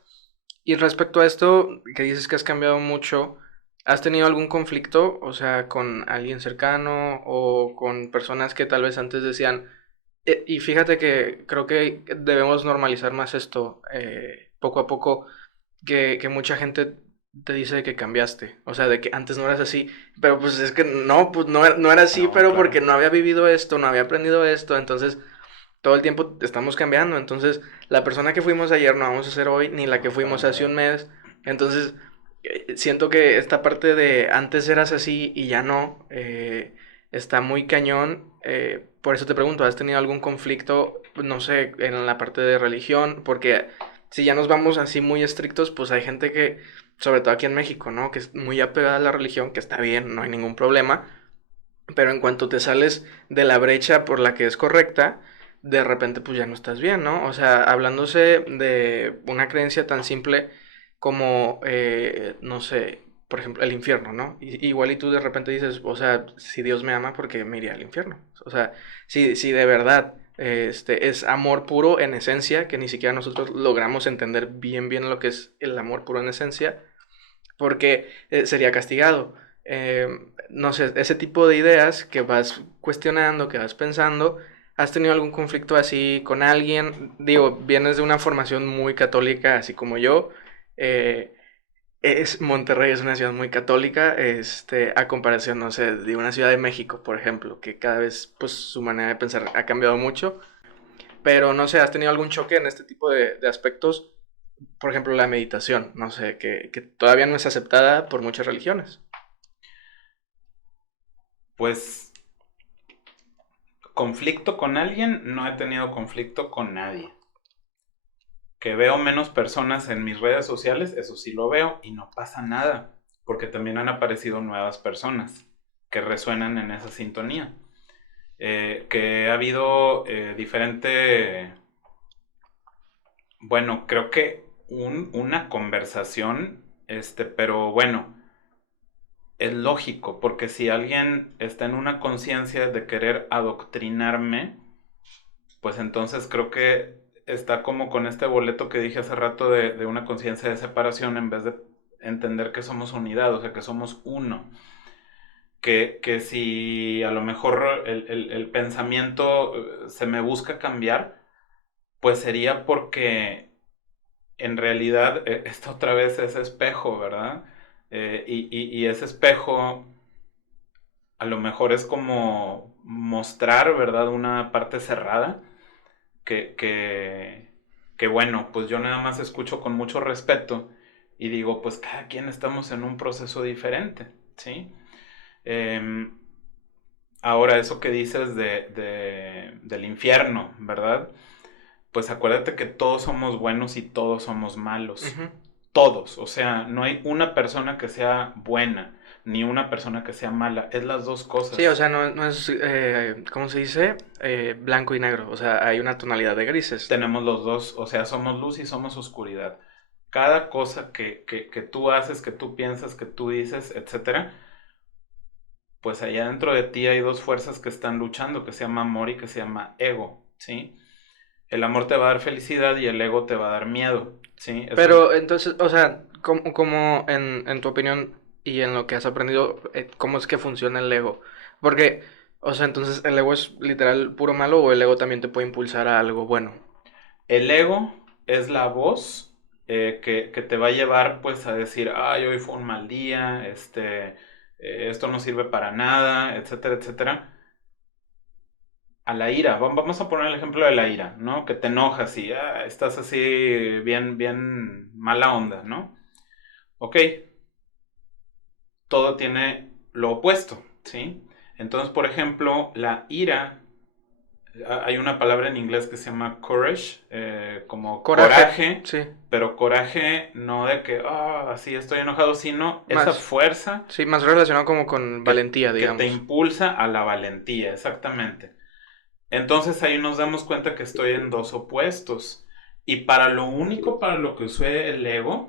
Y respecto a esto, que dices que has cambiado mucho, ¿has tenido algún conflicto, o sea, con alguien cercano o con personas que tal vez antes decían, y fíjate que creo que debemos normalizar más esto poco a poco, que mucha gente te dice que cambiaste, o sea, de que antes no eras así, pero pues es que no, pues no era así, No, pero porque claro. no había vivido esto, no había aprendido esto, entonces todo el tiempo estamos cambiando, entonces la persona que fuimos ayer no vamos a ser hoy, ni la que No, para fuimos hace nada. un mes, entonces siento que esta parte de antes eras así y ya no, está muy cañón, por eso te pregunto, ¿has tenido algún conflicto, no sé, en la parte de religión? Porque si ya nos vamos así muy estrictos, pues hay gente que, sobre todo aquí en México, ¿no? Que es muy apegada a la religión, que está bien, no hay ningún problema, pero en cuanto te sales de la brecha por la que es correcta, de repente pues ya no estás bien, ¿no? O sea, hablándose de una creencia tan simple como, no sé, por ejemplo, el infierno, ¿no? Igual y tú de repente dices, o sea, si Dios me ama, ¿por qué me iría al infierno? O sea, si de verdad es amor puro en esencia, que ni siquiera nosotros logramos entender bien lo que es el amor puro en esencia, porque sería castigado. Eh, no sé, ese tipo de ideas que vas cuestionando, que vas pensando, ¿has tenido algún conflicto así con alguien? Digo, vienes de una formación muy católica, así como yo. eh, Monterrey es una ciudad muy católica, a comparación, no sé, de una ciudad de México, por ejemplo, que cada vez, pues, su manera de pensar ha cambiado mucho. Pero no sé, ¿has tenido algún choque en este tipo de aspectos? Por ejemplo, la meditación, no sé, que todavía no es aceptada por muchas religiones. Pues conflicto con alguien, no he tenido conflicto con nadie. Que veo menos personas en mis redes sociales, eso sí lo veo y no pasa nada, porque también han aparecido nuevas personas que resuenan en esa sintonía. Que ha habido diferente, bueno, creo que una conversación, pero bueno, es lógico, porque si alguien está en una conciencia de querer adoctrinarme, pues entonces creo que está como con este boleto que dije hace rato de una conciencia de separación en vez de entender que somos unidad, o sea, que somos uno. Que si a lo mejor el pensamiento se me busca cambiar, pues sería porque en realidad está otra vez ese espejo, ¿verdad? Y ese espejo a lo mejor es como mostrar, ¿verdad? Una parte cerrada que, que, que bueno, pues yo nada más escucho con mucho respeto y digo, pues cada quien estamos en un proceso diferente, ¿sí? Eh, Ahora, eso que dices del infierno, ¿verdad? Pues acuérdate que todos somos buenos y todos somos malos. Ujú. Todos, o sea, no hay una persona que sea buena, ni una persona que sea mala, es las dos Sí, o cosas. sea, no es, ¿cómo se dice? Blanco y negro, o sea, hay una tonalidad de grises. Tenemos los dos, o sea, somos luz y somos oscuridad. Cada cosa que tú haces, que tú piensas, que tú dices, etcétera, pues allá dentro de ti hay dos fuerzas que están luchando, que se llama amor y que se llama ego, ¿sí? El amor te va a dar felicidad y el ego te va a dar miedo, ¿sí? Eso es, Pero entonces, o sea, ¿cómo en tu opinión y en lo que has aprendido, cómo es que funciona el ego? Porque, o sea, entonces, ¿el ego es literal puro malo o el ego también te puede impulsar a algo bueno? el ego es la voz que te va a llevar pues a decir, ay, hoy fue un mal día, esto no sirve para nada, etcétera, etcétera. a la ira. Vamos a poner el ejemplo de la ira, ¿no? Que te enojas y estás así bien, bien mala onda, ¿no? Ok, todo tiene lo opuesto, ¿sí? Entonces, por ejemplo, la ira, hay una palabra en inglés que se llama courage, como Coraje, coraje, sí. pero coraje no de que, así estoy enojado, sino esa Más, fuerza sí, más relacionado como con valentía, que te digamos. impulsa a la valentía, exactamente. Entonces ahí nos damos cuenta que estoy en dos opuestos. Y para lo único para lo que usé el ego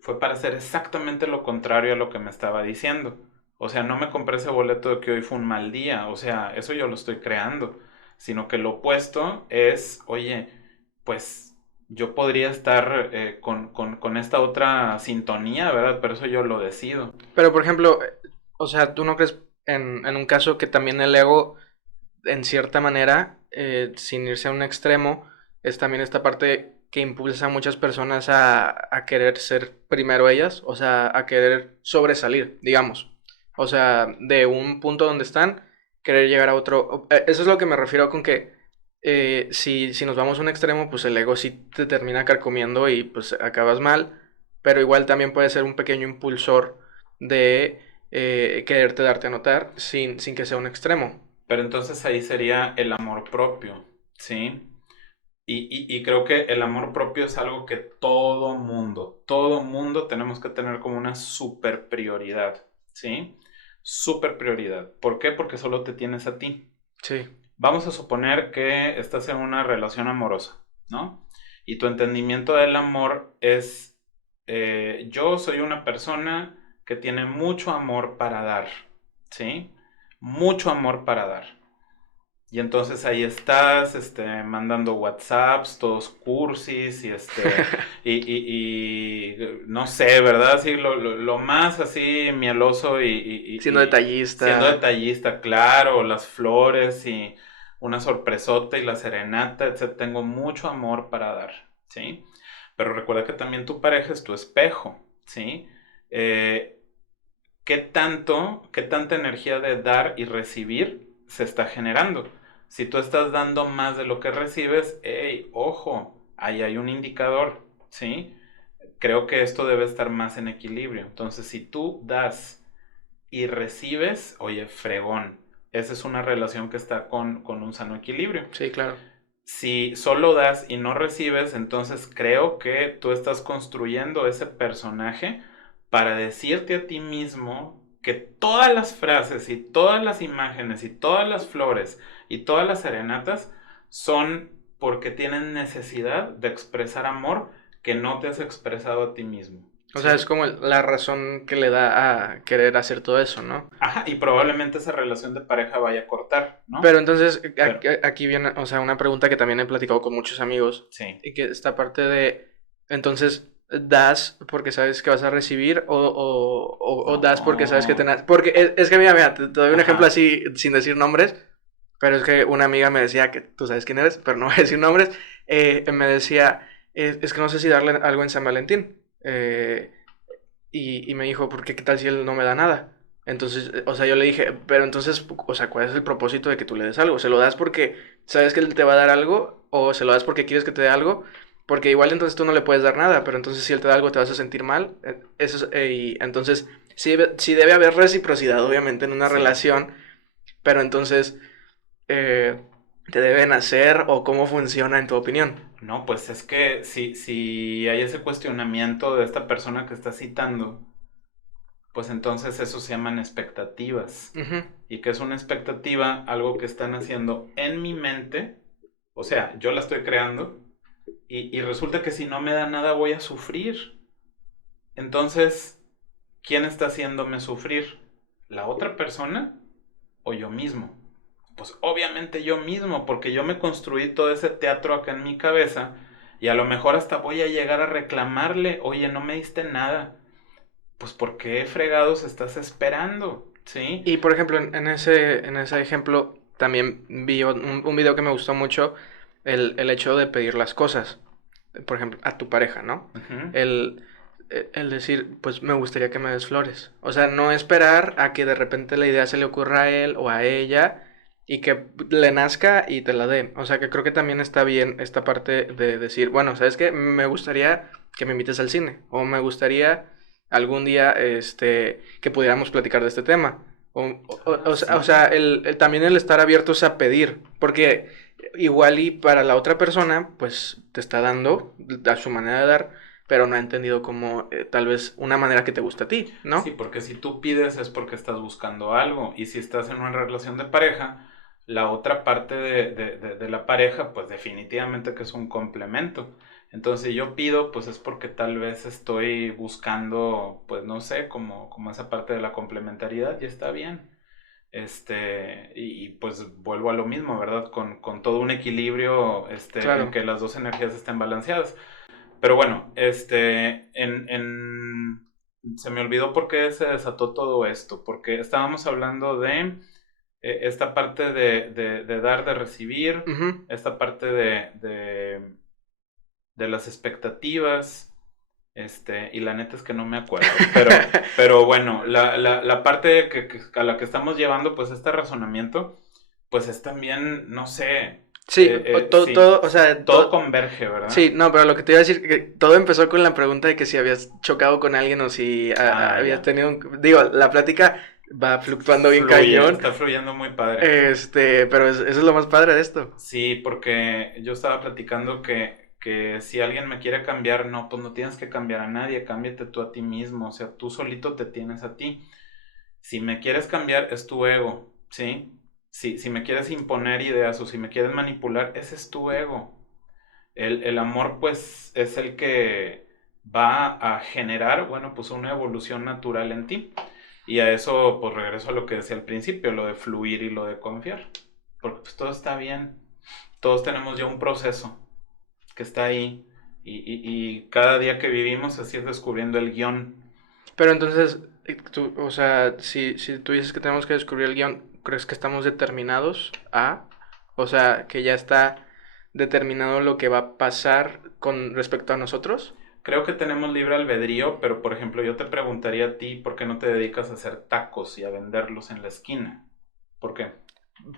fue para hacer exactamente lo contrario a lo que me estaba diciendo. O sea, no me compré ese boleto de que hoy fue un mal día. O sea, eso yo lo estoy creando. Sino que lo opuesto es, oye, pues yo podría estar con esta otra sintonía, ¿verdad? Pero eso yo lo decido. Pero, por ejemplo, o sea, ¿tú no crees en un caso que también el ego, en cierta manera, sin irse a un extremo, es también esta parte que impulsa a muchas personas a querer ser primero ellas, o sea, a querer sobresalir, digamos. O sea, de un punto donde están, querer llegar a otro. Eso es lo que me refiero con que si nos vamos a un extremo, pues el ego sí te termina carcomiendo y pues acabas mal, pero igual también puede ser un pequeño impulsor de quererte darte a notar sin que sea un extremo. Pero entonces ahí sería el amor propio, ¿sí? Y creo que el amor propio es algo que todo mundo tenemos que tener como una super prioridad, ¿sí? Super prioridad. ¿Por qué? Porque solo te tienes a ti. Sí, Vamos a suponer que estás en una relación amorosa, ¿no? Y tu entendimiento del amor es, yo soy una persona que tiene mucho amor para dar, ¿sí? Mucho amor para dar. Y entonces ahí estás, mandando WhatsApps, todos cursis, no sé, ¿verdad? Sí, lo más así mieloso siendo y siendo detallista. detallista, claro, las flores y una sorpresota y la serenata, etcétera. Tengo mucho amor para dar, ¿sí? Pero recuerda que también tu pareja es tu espejo, ¿sí? Eh, qué tanta energía de dar y recibir se está generando? Si tú estás dando más de lo que recibes, hey, ojo, ahí hay un indicador, ¿sí? Creo que esto debe estar más en equilibrio. Entonces, si tú das y recibes, oye, fregón. Esa es una relación que está con un sano equilibrio. Sí, claro. Si solo das y no recibes, entonces creo que tú estás construyendo ese personaje para decirte a ti mismo que todas las frases y todas las imágenes y todas las flores y todas las serenatas son porque tienen necesidad de expresar amor que no te has expresado a ti mismo, O sea, es ¿sí? como la razón que le da a querer hacer todo eso, ¿no? Ajá, y probablemente esa relación de pareja vaya a cortar, Pero ¿no? entonces, Pero, aquí viene, o sea, una pregunta que también he platicado con muchos amigos, sí. y que esta parte de, entonces, ¿das porque sabes que vas a recibir o das porque sabes que No. tenés? Porque es que, mira, te doy un ejemplo Ajá. así, sin decir nombres, pero es que una amiga me decía, que tú sabes quién eres, pero no voy a decir nombres, me decía, es que no sé si darle algo en San Valentín. Y me dijo, ¿por qué qué tal si él no me da nada? Entonces, o sea, yo le dije, pero entonces, o sea, ¿cuál es el propósito de que tú le des algo? ¿Se lo das porque sabes que él te va a dar algo? ¿O se lo das porque quieres que te dé algo? Porque igual entonces tú no le puedes dar nada, pero entonces si él te da algo te vas a sentir mal. Y entonces sí debe haber reciprocidad, obviamente, en una Sí. relación, pero entonces, eh, ¿te deben hacer o cómo funciona en tu opinión? No, pues es que si hay ese cuestionamiento de esta persona que está citando, pues entonces eso se llaman expectativas. Ujú. ¿Y qué es una expectativa? Algo que están haciendo en mi mente, o sea, yo la estoy creando, y resulta que si no me da nada voy a sufrir. Entonces, ¿quién está haciéndome sufrir? ¿La otra persona o yo mismo? Pues obviamente yo mismo, porque yo me construí todo ese teatro acá en mi cabeza y a lo mejor hasta voy a llegar a reclamarle, oye, no me diste nada. Pues ¿por qué fregados estás esperando? ¿Sí? Y por ejemplo, en ese ejemplo, también vi un video que me gustó mucho, el hecho de pedir las cosas, por ejemplo, a tu pareja, ¿no? Ujú. El decir, pues me gustaría que me des flores. O sea, no esperar a que de repente la idea se le ocurra a él o a ella y que le nazca y te la dé. O sea, que creo que también está bien esta parte de decir, bueno, ¿sabes qué? Me gustaría que me invites al cine, o me gustaría algún día, que pudiéramos platicar de este tema. O Sí. sea, también el estar abiertos a pedir, porque igual y para la otra persona, pues te está dando a su manera de dar, pero no ha entendido como tal vez una manera que te gusta a ti, Sí, ¿no? porque si tú pides es porque estás buscando algo y si estás en una relación de pareja, la otra parte de la pareja, pues definitivamente que es un complemento. Entonces, si yo pido, pues es porque tal vez estoy buscando, pues no sé, como esa parte de la complementariedad y está bien. Pues vuelvo a lo mismo, ¿verdad? Con todo un equilibrio, en Claro. que las dos energías estén balanceadas. Pero bueno, se me olvidó por qué se desató todo esto, porque estábamos hablando de esta parte de dar, de recibir, Ujú. esta parte de las expectativas, y la neta es que no me acuerdo, pero bueno, la parte a la que estamos llevando, pues este razonamiento, pues es también, no sé, Sí, sí, o sea, todo converge, ¿verdad? sí, no, pero lo que te iba a decir, que todo empezó con la pregunta de que si habías chocado con alguien o si Ah, habías ya. tenido digo, la plática va fluctuando bien cañón, Está fluyendo muy padre. pero eso es lo más padre de esto. Sí, porque yo estaba platicando que si alguien me quiere cambiar, no, pues no tienes que cambiar a nadie, cámbiate tú a ti mismo, o sea, tú solito te tienes a ti. Si me quieres cambiar, es tu ego, ¿sí? Si me quieres imponer ideas o si me quieres manipular, ese es tu ego. El amor, pues, es el que va a generar, bueno, pues una evolución natural en ti. Y a eso, pues regreso a lo que decía al principio, lo de fluir y lo de confiar. Porque pues todo está bien. Todos tenemos ya un proceso que está ahí. Y cada día que vivimos así es descubriendo el guión. Pero entonces, tú, o sea, si tú dices que tenemos que descubrir el guión, ¿crees que estamos determinados a? O sea, que ya está determinado lo que va a pasar con respecto a nosotros. Creo que tenemos libre albedrío, pero por ejemplo yo te preguntaría a ti, ¿por qué no te dedicas a hacer tacos y a venderlos en la esquina? ¿Por qué?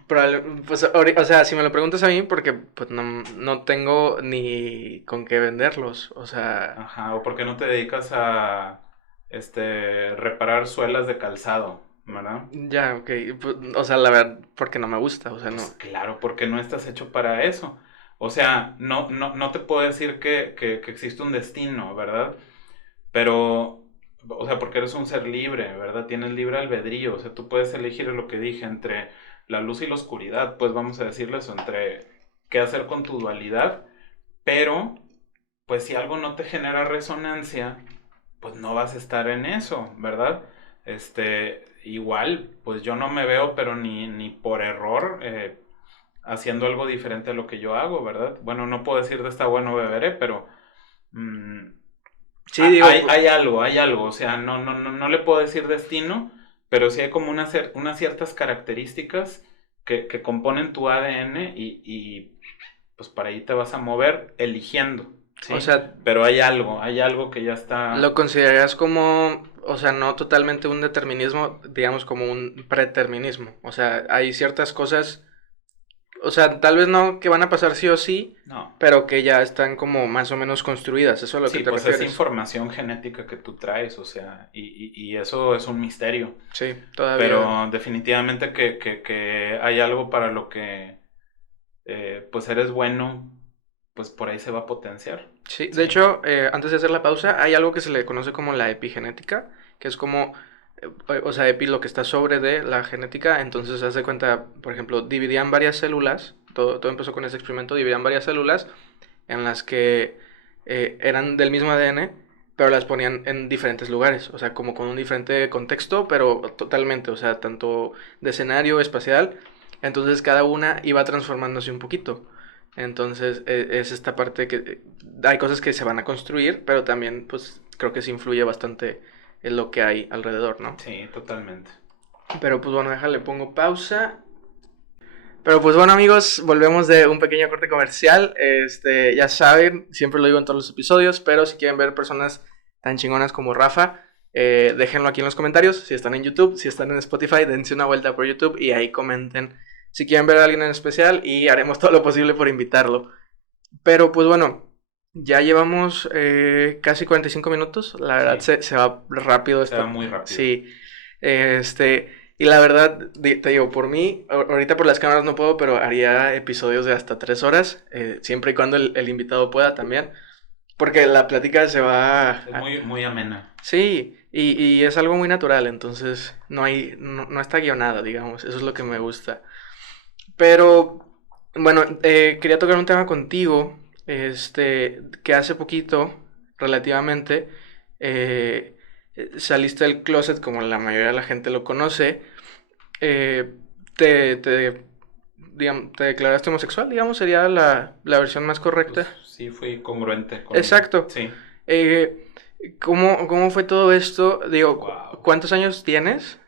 Pues, o sea, si me lo preguntas a mí, porque pues no tengo ni con qué venderlos. O sea, Ajá, o por qué no te dedicas a reparar suelas de calzado, ¿verdad? ya, ok. Pues, o sea, la verdad, porque no me gusta. O sea, Pues no. claro, porque no estás hecho para eso. O sea, no te puedo decir que existe un destino, ¿verdad? Pero, o sea, porque eres un ser libre, ¿verdad? Tienes libre albedrío, o sea, tú puedes elegir lo que dije entre la luz y la oscuridad, pues vamos a decirle eso, entre qué hacer con tu dualidad, pero, pues si algo no te genera resonancia, pues no vas a estar en eso, ¿verdad? Igual, pues yo no me veo, pero ni por error, haciendo algo diferente a lo que yo hago, ¿verdad? Bueno, no puedo decir de esta bueno beberé, pero mm, Sí, digo, hay algo, o sea, no le puedo decir destino, pero sí hay como unas ciertas características que componen tu ADN y pues para ahí te vas a mover eligiendo, o ¿sí? sea, Pero hay algo que ya está. lo considerarías como, o sea, no totalmente un determinismo, digamos como un preterminismo. O sea, hay ciertas cosas, o sea, tal vez no que van a pasar sí o sí, No, pero que ya están como más o menos construidas. ¿Eso es a lo que sí, te pues es refieres? información genética que tú traes, o sea, y eso es un misterio. Sí, todavía. Pero definitivamente que hay algo para lo que pues eres bueno, pues por ahí se va a potenciar. Sí, de Sí. hecho, antes de hacer la pausa, hay algo que se le conoce como la epigenética, que es como, o sea, epi lo que está sobre de la genética, entonces haz de cuenta, por ejemplo, dividían varias células, todo empezó con ese experimento, dividían varias células en las que eran del mismo ADN, pero las ponían en diferentes lugares, o sea, como con un diferente contexto, pero totalmente, o sea, tanto de escenario, espacial, entonces cada una iba transformándose un poquito. Entonces es esta parte que hay cosas que se van a construir, pero también pues creo que se influye bastante en lo que hay alrededor, ¿no? Sí, totalmente. Pero pues bueno, déjale, pongo pausa. Pero pues bueno amigos, volvemos de un pequeño corte comercial. Ya saben, siempre lo digo en todos los episodios, pero si quieren ver personas tan chingonas como Rafa, déjenlo aquí en los comentarios. Si están en YouTube, si están en Spotify, dense una vuelta por YouTube y ahí comenten si quieren ver a alguien en especial y haremos todo lo posible por invitarlo. Pero pues bueno, ya llevamos casi 45 minutos. La verdad Sí. se va rápido Se va esto. muy rápido. Sí. Y la verdad, te digo, por mí, ahorita por las cámaras no puedo, pero haría episodios de hasta 3 horas, siempre y cuando el invitado pueda también. Porque la plática se va... Es muy, muy amena. Sí, y es algo muy natural, entonces no está guionada, digamos, eso es lo que me gusta. Pero, bueno, quería tocar un tema contigo, que hace poquito, relativamente, eh, saliste del closet, como la mayoría de la gente lo conoce, eh, digamos, te declaraste homosexual, digamos, sería la versión más correcta. Pues sí, fui congruente con... Exacto. Sí. Eh, ¿Cómo fue todo esto? Digo, Wow. ¿cuántos años tienes?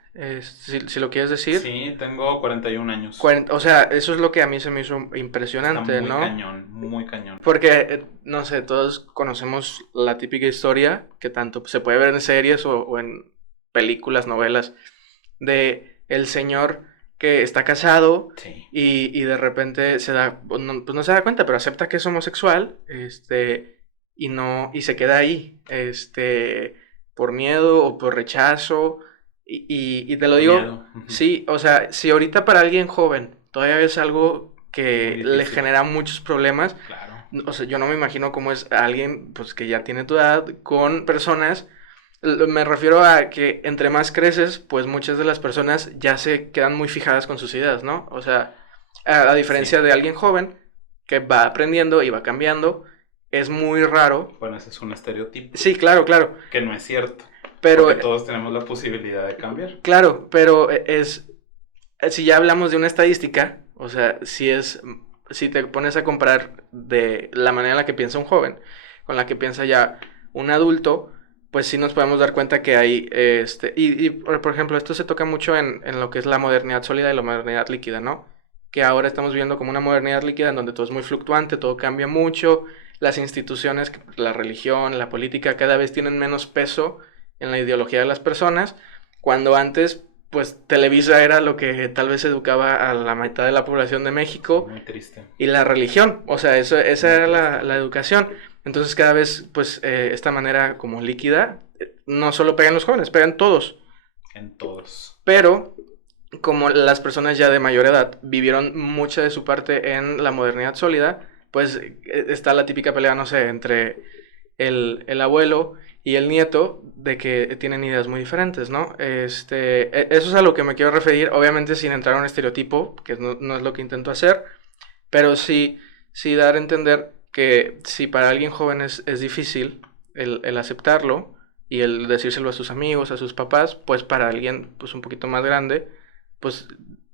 Si lo quieres decir. Sí, tengo 41 años. O sea, eso es lo que a mí se me hizo Está impresionante, muy ¿no? cañón, muy cañón. Porque, no sé, todos conocemos la típica historia que tanto se puede ver en series o en películas, novelas, de el señor que está casado Sí. y de repente pues no se da cuenta, pero acepta que es homosexual, y se queda ahí, por miedo o por rechazo, y te lo Por digo, miedo. sí, o sea, si ahorita para alguien joven todavía es algo que Muy le difícil. genera muchos problemas, Claro. o sea, yo no me imagino cómo es alguien, pues, que ya tiene tu edad, con personas. Me refiero a que entre más creces, pues muchas de las personas ya se quedan muy fijadas con sus ideas, ¿no? O sea, a diferencia Sí. de alguien joven que va aprendiendo y va cambiando, es muy raro. Bueno, ese es un estereotipo. Sí, claro, claro. Que no es cierto. Pero, Porque todos tenemos la posibilidad de cambiar. claro, pero si ya hablamos de una estadística, o sea, si te pones a comparar de la manera en la que piensa un joven con la que piensa ya un adulto, pues sí nos podemos dar cuenta que hay, por ejemplo, esto se toca mucho en lo que es la modernidad sólida y la modernidad líquida, ¿no? Que ahora estamos viendo como una modernidad líquida en donde todo es muy fluctuante, todo cambia mucho, las instituciones, la religión, la política cada vez tienen menos peso en la ideología de las personas, cuando antes pues Televisa era lo que tal vez educaba a la mitad de la población de México, Muy triste. y la religión, o sea, esa Muy era triste. la educación. Entonces cada vez, pues, esta manera como líquida, no solo pegan los jóvenes, pegan todos. En todos. Pero como las personas ya de mayor edad vivieron mucha de su parte en la modernidad sólida, pues está la típica pelea, no sé, entre el abuelo y el nieto, de que tienen ideas muy diferentes, ¿no? Eso es a lo que me quiero referir, obviamente sin entrar a un estereotipo, que no es lo que intento hacer, pero sí dar a entender que si para alguien joven es difícil el aceptarlo y el decírselo a sus amigos, a sus papás, pues para alguien pues un poquito más grande, pues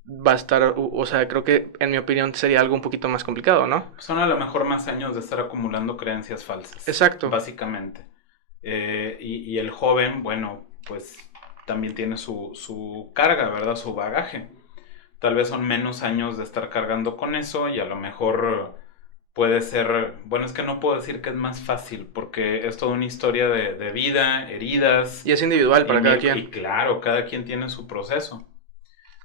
va a estar, o sea, creo que en mi opinión sería algo un poquito más complicado, ¿no? Son a lo mejor más años de estar acumulando creencias falsas. Exacto. Básicamente. Y el joven, bueno, pues también tiene su carga, ¿verdad? Su bagaje. Tal vez son menos años de estar cargando con eso y a lo mejor puede ser, bueno, es que no puedo decir que es más fácil porque es toda una historia de vida, heridas Y es individual para cada quien. y claro, cada quien tiene su proceso.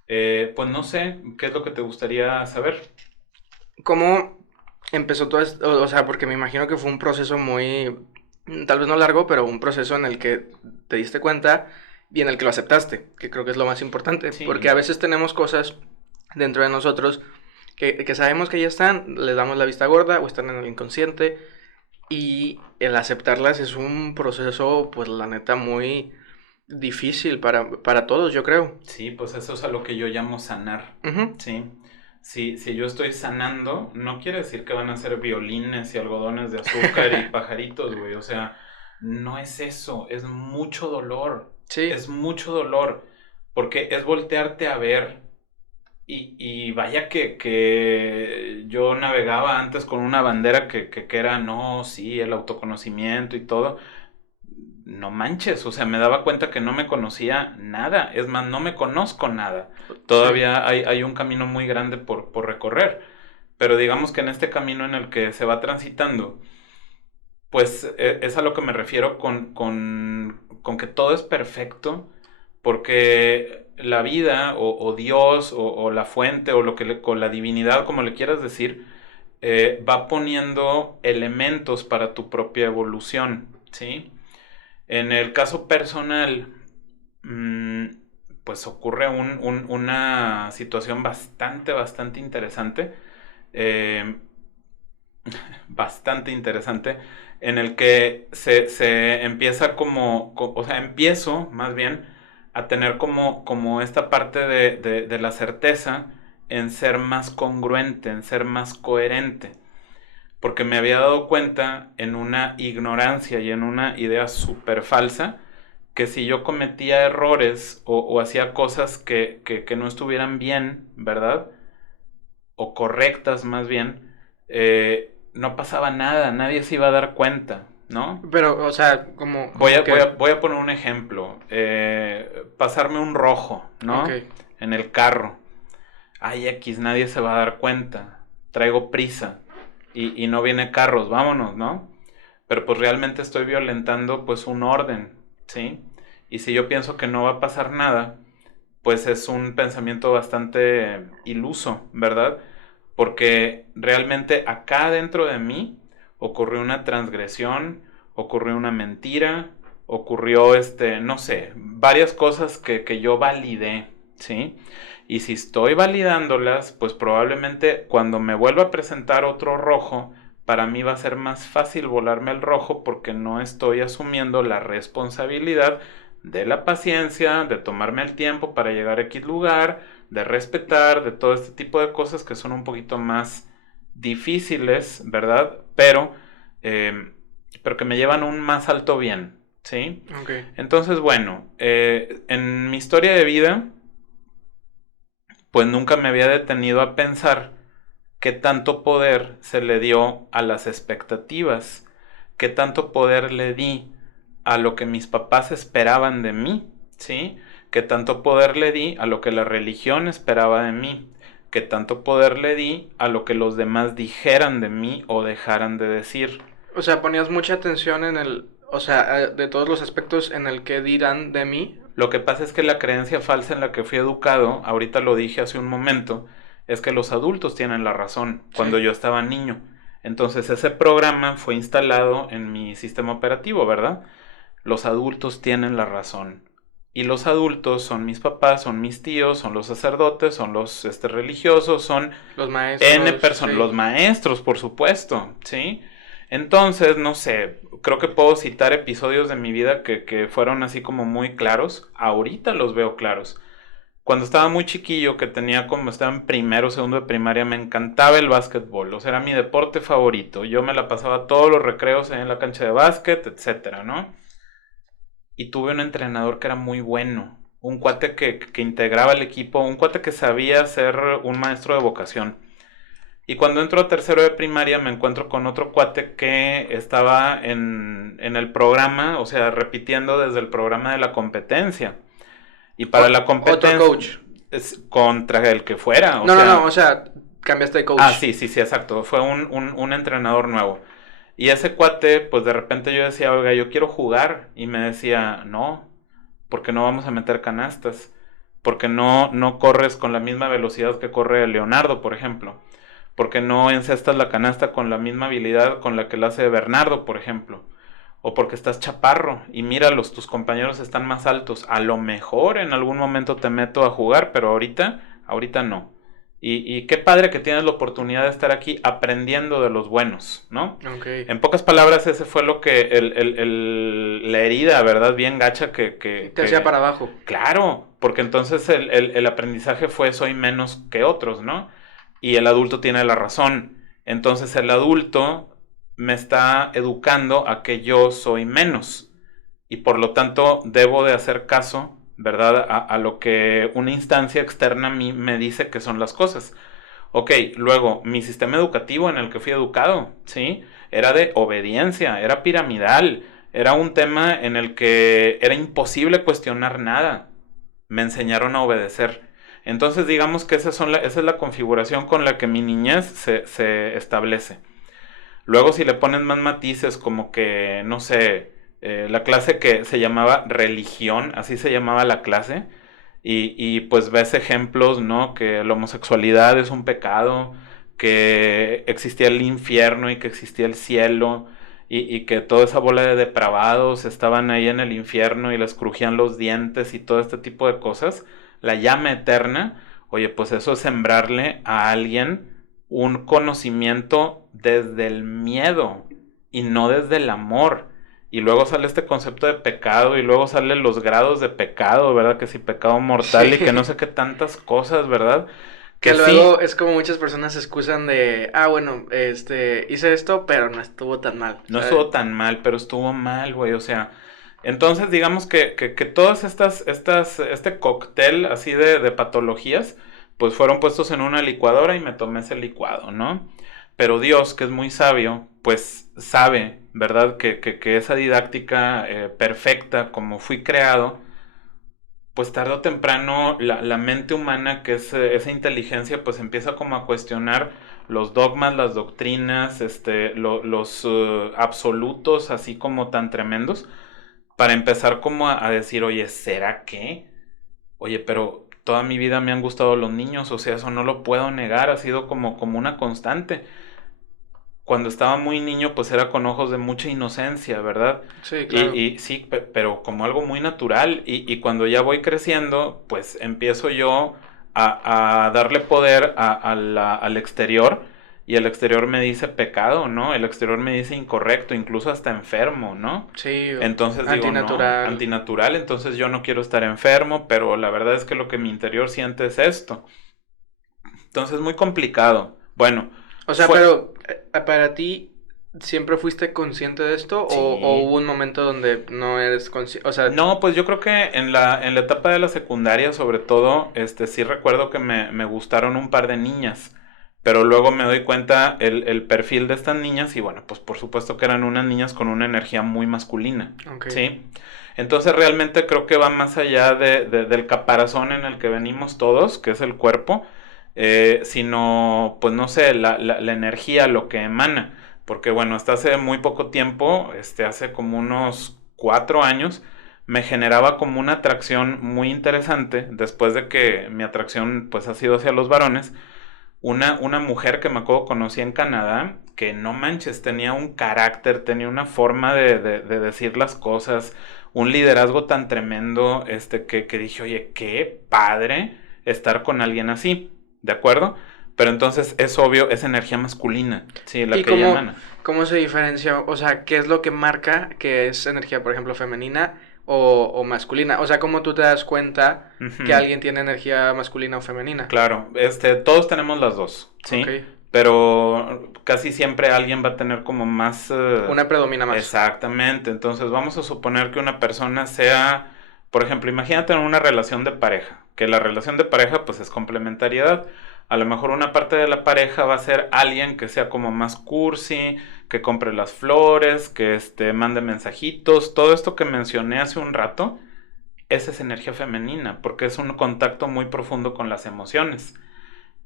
Pues no sé, ¿qué es lo que te gustaría saber? ¿Cómo empezó todo esto? O sea, porque me imagino que fue un proceso muy, tal vez no largo, pero un proceso en el que te diste cuenta y en el que lo aceptaste, que creo que es lo más importante, Sí. porque a veces tenemos cosas dentro de nosotros que sabemos que ya están, les damos la vista gorda o están en el inconsciente, y el aceptarlas es un proceso, pues la neta, muy difícil para todos, yo creo. Sí, pues eso es a lo que yo llamo sanar. Ujú. Sí. Si yo estoy sanando, no quiere decir que van a ser violines y algodones de azúcar y pajaritos, güey. O sea, no es eso, es mucho dolor. Sí. Es mucho dolor. Porque es voltearte a ver. Y vaya que yo navegaba antes con una bandera que era, no, sí, el autoconocimiento y todo. No manches, o sea, me daba cuenta que no me conocía nada. Es más, no me conozco nada. Todavía hay un camino muy grande por recorrer. Pero digamos que en este camino en el que se va transitando, pues es a lo que me refiero con que todo es perfecto. Porque la vida o Dios o la fuente o con la divinidad, como le quieras decir, va poniendo elementos para tu propia evolución, ¿sí? En el caso personal, pues ocurre una situación bastante interesante, eh, bastante interesante, en el que se empieza o sea, empiezo más bien a tener como esta parte de la certeza en ser más congruente, en ser más coherente, porque me había dado cuenta en una ignorancia y en una idea súper falsa, que si yo cometía errores o hacía cosas que no estuvieran bien, ¿verdad? O correctas más bien, no pasaba nada, nadie se iba a dar cuenta, ¿no? Pero, o sea, como, Voy como a, voy que... a, voy a poner un ejemplo. Pasarme un rojo, Ok. ¿no? En el carro. Ay, X, nadie se va a dar cuenta. Traigo prisa. Y no viene carros, vámonos, ¿no? Pero pues realmente estoy violentando pues un orden, ¿sí? Y si yo pienso que no va a pasar nada, pues es un pensamiento bastante iluso, ¿verdad? Porque realmente acá dentro de mí ocurrió una transgresión, ocurrió una mentira, ocurrió, no sé, varias cosas que yo validé, ¿sí? Y si estoy validándolas, pues probablemente cuando me vuelva a presentar otro rojo, para mí va a ser más fácil volarme el rojo porque no estoy asumiendo la responsabilidad de la paciencia, de tomarme el tiempo para llegar a X lugar, de respetar, de todo este tipo de cosas que son un poquito más difíciles, ¿verdad? Pero que me llevan a un más alto bien, ¿sí? Ok. Entonces, bueno, en mi historia de vida, pues nunca me había detenido a pensar qué tanto poder se le dio a las expectativas, qué tanto poder le di a lo que mis papás esperaban de mí, ¿sí? Qué tanto poder le di a lo que la religión esperaba de mí, qué tanto poder le di a lo que los demás dijeran de mí o dejaran de decir. O sea, ponías mucha atención en el... O sea, de todos los aspectos en el que dirán de mí. Lo que pasa es que la creencia falsa en la que fui educado, ahorita lo dije hace un momento, es que los adultos tienen la razón cuando Sí. yo estaba niño. Entonces ese programa fue instalado en mi sistema operativo, ¿verdad? Los adultos tienen la razón. Y los adultos son mis papás, son mis tíos, son los sacerdotes, son los religiosos, son Los N maestros, personas, sí. los maestros, por supuesto, ¿sí? Entonces, no sé, creo que puedo citar episodios de mi vida que fueron así como muy claros. Ahorita los veo claros. Cuando estaba muy chiquillo, que tenía como estaba en primero o segundo de primaria, me encantaba el básquetbol. O sea, era mi deporte favorito. Yo me la pasaba todos los recreos en la cancha de básquet, etcétera, ¿no? Y tuve un entrenador que era muy bueno. Un cuate que integraba el equipo, un cuate que sabía ser un maestro de vocación. Y cuando entro a tercero de primaria me encuentro con otro cuate que estaba en el programa, o sea, repitiendo desde el programa de la competencia. Y para la Otro competencia coach. es contra el que fuera, o No, no, no, sea... o sea, cambiaste de Ah, coach. sí, exacto. Fue un entrenador nuevo. Y ese cuate, pues de repente yo decía, oiga, yo quiero jugar. Y me decía, no, porque no vamos a meter canastas. Porque no corres con la misma velocidad que corre Leonardo, por ejemplo. Porque no encestas la canasta con la misma habilidad con la que la hace Bernardo, por ejemplo. O porque estás chaparro y míralos, tus compañeros están más altos. A lo mejor en algún momento te meto a jugar, pero ahorita no. Y qué padre que tienes la oportunidad de estar aquí aprendiendo de los buenos, ¿no? Ok. En pocas palabras, ese fue lo que la herida, ¿verdad? Bien gacha Te hacía para abajo. Claro, porque entonces el aprendizaje fue soy menos que otros, ¿no? Y el adulto tiene la razón. Entonces el adulto me está educando a que yo soy menos y por lo tanto debo de hacer caso, ¿verdad? A lo que una instancia externa a mí me dice que son las cosas. Ok, luego, mi sistema educativo en el que fui educado, ¿sí? Era de obediencia, era piramidal, era un tema en el que era imposible cuestionar nada. Me enseñaron a obedecer. Entonces, digamos que esa es la configuración con la que mi niñez se establece. Luego, si le ponen más matices, como que, no sé, la clase que se llamaba religión, así se llamaba la clase, y pues ves ejemplos, ¿no? Que la homosexualidad es un pecado, que existía el infierno y que existía el cielo, y que toda esa bola de depravados estaban ahí en el infierno y les crujían los dientes y todo este tipo de cosas, la llama eterna, oye, pues eso es sembrarle a alguien un conocimiento desde el miedo y no desde el amor. Y luego sale este concepto de pecado y luego salen los grados de pecado, ¿verdad? Que si pecado mortal y que no Sí. sé qué tantas cosas, ¿verdad? Que Que sí, luego es como muchas personas se excusan de, bueno, hice esto, pero no estuvo tan mal, no ¿sabes? estuvo tan mal, pero estuvo mal, güey, o sea, entonces digamos que todas este cóctel así de patologías, pues fueron puestos en una licuadora y me tomé ese licuado, ¿no? Pero Dios, que es muy sabio, pues sabe, ¿verdad? Que esa didáctica perfecta como fui creado, pues tarde o temprano la mente humana, que es esa inteligencia, pues empieza como a cuestionar los dogmas, las doctrinas, los absolutos, así como tan tremendos, para empezar como a decir, oye, ¿será que? Oye, pero toda mi vida me han gustado los niños, o sea, eso no lo puedo negar, ha sido como una constante. Cuando estaba muy niño, pues era con ojos de mucha inocencia, ¿verdad? Sí, Y, claro. y sí, pero como algo muy natural. Y cuando ya voy creciendo, pues empiezo yo a darle poder al exterior. Y el exterior me dice pecado, ¿no? El exterior me dice incorrecto, incluso hasta enfermo, ¿no? Sí, Entonces digo, no, antinatural. antinatural, entonces yo no quiero estar enfermo, pero la verdad es que lo que mi interior siente es esto. Entonces es muy complicado. Bueno, O sea, fue... pero para ti, ¿siempre fuiste consciente de esto o Sí. hubo un momento donde no eres consciente? O sea, No, pues yo creo que en la etapa de la secundaria, sobre todo, sí recuerdo que me gustaron un par de niñas, pero luego me doy cuenta el perfil de estas niñas y bueno, pues por supuesto que eran unas niñas con una energía muy masculina, ok. ¿sí? Entonces realmente creo que va más allá del caparazón en el que venimos todos, que es el cuerpo, sino, pues no sé, la energía, lo que emana, porque bueno, hasta hace muy poco tiempo, hace como unos 4 años, me generaba como una atracción muy interesante, después de que mi atracción pues ha sido hacia los varones, una mujer que me acuerdo conocí en Canadá, que no manches, tenía un carácter, tenía una forma de decir las cosas, un liderazgo tan tremendo, que dije, oye, qué padre estar con alguien así, ¿de acuerdo? Pero entonces es obvio, es energía masculina, sí, la ¿Y que ella cómo, emana. cómo se diferencia? O sea, ¿qué es lo que marca que es energía, por ejemplo, femenina o masculina? O sea, ¿cómo tú te das cuenta que Ujú. alguien tiene energía masculina o femenina? Claro, todos tenemos las dos, Ok. ¿sí? Pero casi siempre alguien va a tener como más... Una predomina más. exactamente, entonces vamos a suponer que una persona sea, por ejemplo, imagínate en una relación de pareja, que la relación de pareja pues es complementariedad. A lo mejor una parte de la pareja va a ser alguien que sea como más cursi, que compre las flores, que mande mensajitos, todo esto que mencioné hace un rato, esa es energía femenina, porque es un contacto muy profundo con las emociones.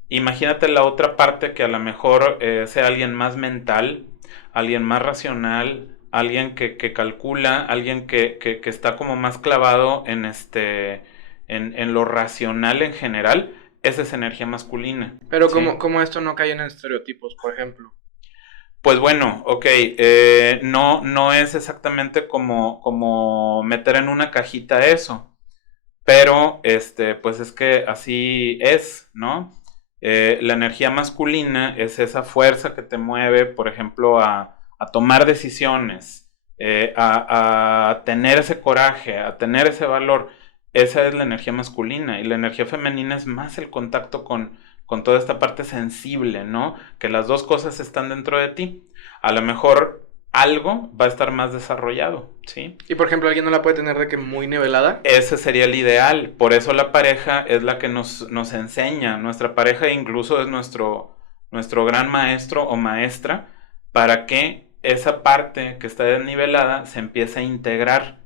Imagínate la otra parte que a lo mejor sea alguien más mental, alguien más racional, alguien que calcula, alguien que está como más clavado en lo racional en general, esa es energía masculina, Pero ¿sí? como esto no cae en estereotipos, por ejemplo. Pues bueno, ok, no es exactamente como meter en una cajita eso, pero, pues es que así es, ¿no? La energía masculina es esa fuerza que te mueve, por ejemplo, a tomar decisiones, a tener ese coraje, a tener ese valor. Esa es la energía masculina. Y la energía femenina es más el contacto con toda esta parte sensible, ¿no? Que las dos cosas están dentro de ti. A lo mejor algo va a estar más desarrollado, ¿sí? Y por ejemplo, alguien no la puede tener de que muy nivelada. Ese sería el ideal. Por eso la pareja es la que nos enseña. Nuestra pareja incluso es nuestro gran maestro o maestra para que esa parte que está desnivelada se empiece a integrar.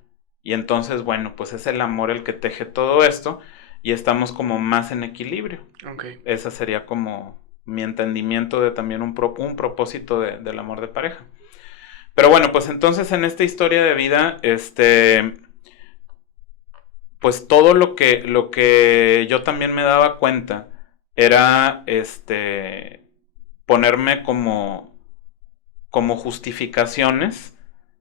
Y entonces, bueno, pues es el amor el que teje todo esto y estamos como más en equilibrio. Ok. Ese sería como mi entendimiento de también un propósito del amor de pareja. Pero bueno, pues entonces en esta historia de vida, pues todo lo que yo también me daba cuenta era ponerme como justificaciones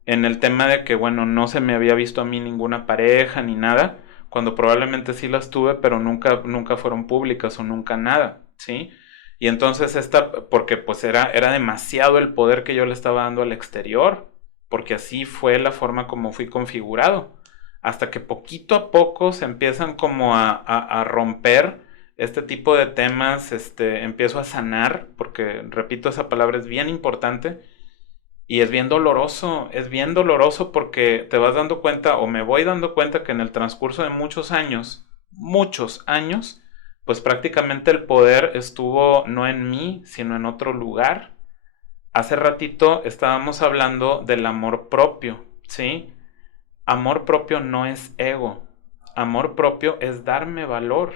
en el tema de que, bueno, no se me había visto a mí ninguna pareja ni nada, cuando probablemente sí las tuve, pero nunca fueron públicas o nunca nada, ¿sí? Y entonces porque pues era demasiado el poder que yo le estaba dando al exterior, porque así fue la forma como fui configurado, hasta que poquito a poco se empiezan como a romper este tipo de temas, empiezo a sanar, porque repito, esa palabra es bien importante, y es bien doloroso porque te vas dando cuenta, o me voy dando cuenta que en el transcurso de muchos años, pues prácticamente el poder estuvo no en mí, sino en otro lugar. Hace ratito estábamos hablando del amor propio, ¿sí? Amor propio no es ego. Amor propio es darme valor.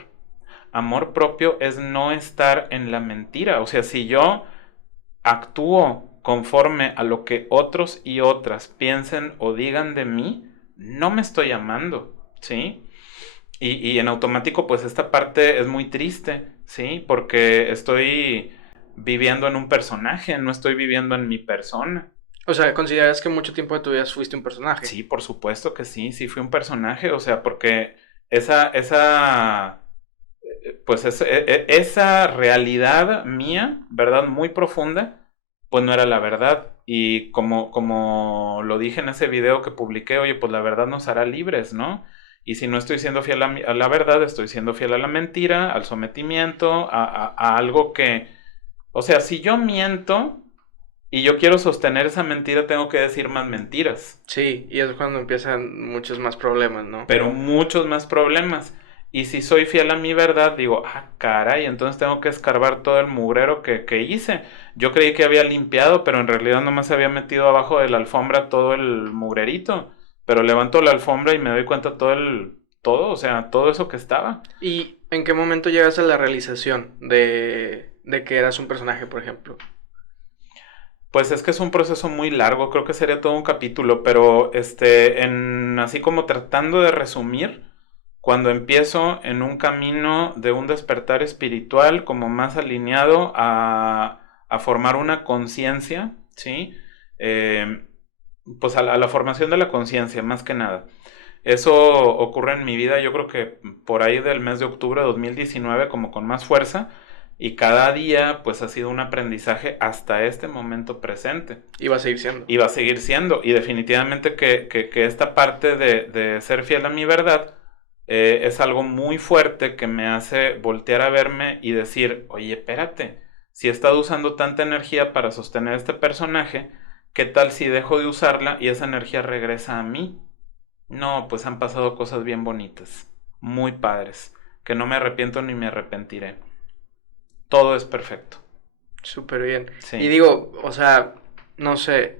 Amor propio es no estar en la mentira. O sea, si yo actúo conforme a lo que otros y otras piensen o digan de mí, no me estoy amando, ¿sí? Y en automático, pues esta parte es muy triste, ¿sí? Porque estoy viviendo en un personaje, no estoy viviendo en mi persona. O sea, ¿consideras que mucho tiempo de tu vida fuiste un personaje? Sí, por supuesto que sí fui un personaje, o sea, porque esa realidad mía, ¿verdad? Muy profunda, pues no era la verdad. Y como lo dije en ese video que publiqué, oye, pues la verdad nos hará libres, ¿no? Y si no estoy siendo fiel a la verdad, estoy siendo fiel a la mentira, al sometimiento, a algo que... O sea, si yo miento y yo quiero sostener esa mentira, tengo que decir más mentiras. Sí, y es cuando empiezan muchos más problemas, ¿no? Pero muchos más problemas. Y si soy fiel a mi verdad, digo, ah, caray, entonces tengo que escarbar todo el mugrero que hice. Yo creí que había limpiado, pero en realidad nomás había metido abajo de la alfombra todo el mugrerito. Pero levanto la alfombra y me doy cuenta todo, o sea, todo eso que estaba. ¿Y en qué momento llegas a la realización de que eras un personaje, por ejemplo? Pues es que es un proceso muy largo, creo que sería todo un capítulo, pero así como tratando de resumir, cuando empiezo en un camino de un despertar espiritual como más alineado a formar una conciencia, ¿sí? Eh, pues a la formación de la conciencia, más que nada. Eso ocurre en mi vida, yo creo que por ahí del mes de octubre de 2019, como con más fuerza, y cada día pues ha sido un aprendizaje hasta este momento presente. Y va a seguir siendo. Y va a seguir siendo, y definitivamente que esta parte de ser fiel a mi verdad es algo muy fuerte que me hace voltear a verme y decir, oye, espérate, si he estado usando tanta energía para sostener este personaje, ¿qué tal si dejo de usarla y esa energía regresa a mí? No, pues han pasado cosas bien bonitas, muy padres, que no me arrepiento ni me arrepentiré. Todo es perfecto. Súper bien. Y Sí. digo, o sea, no sé,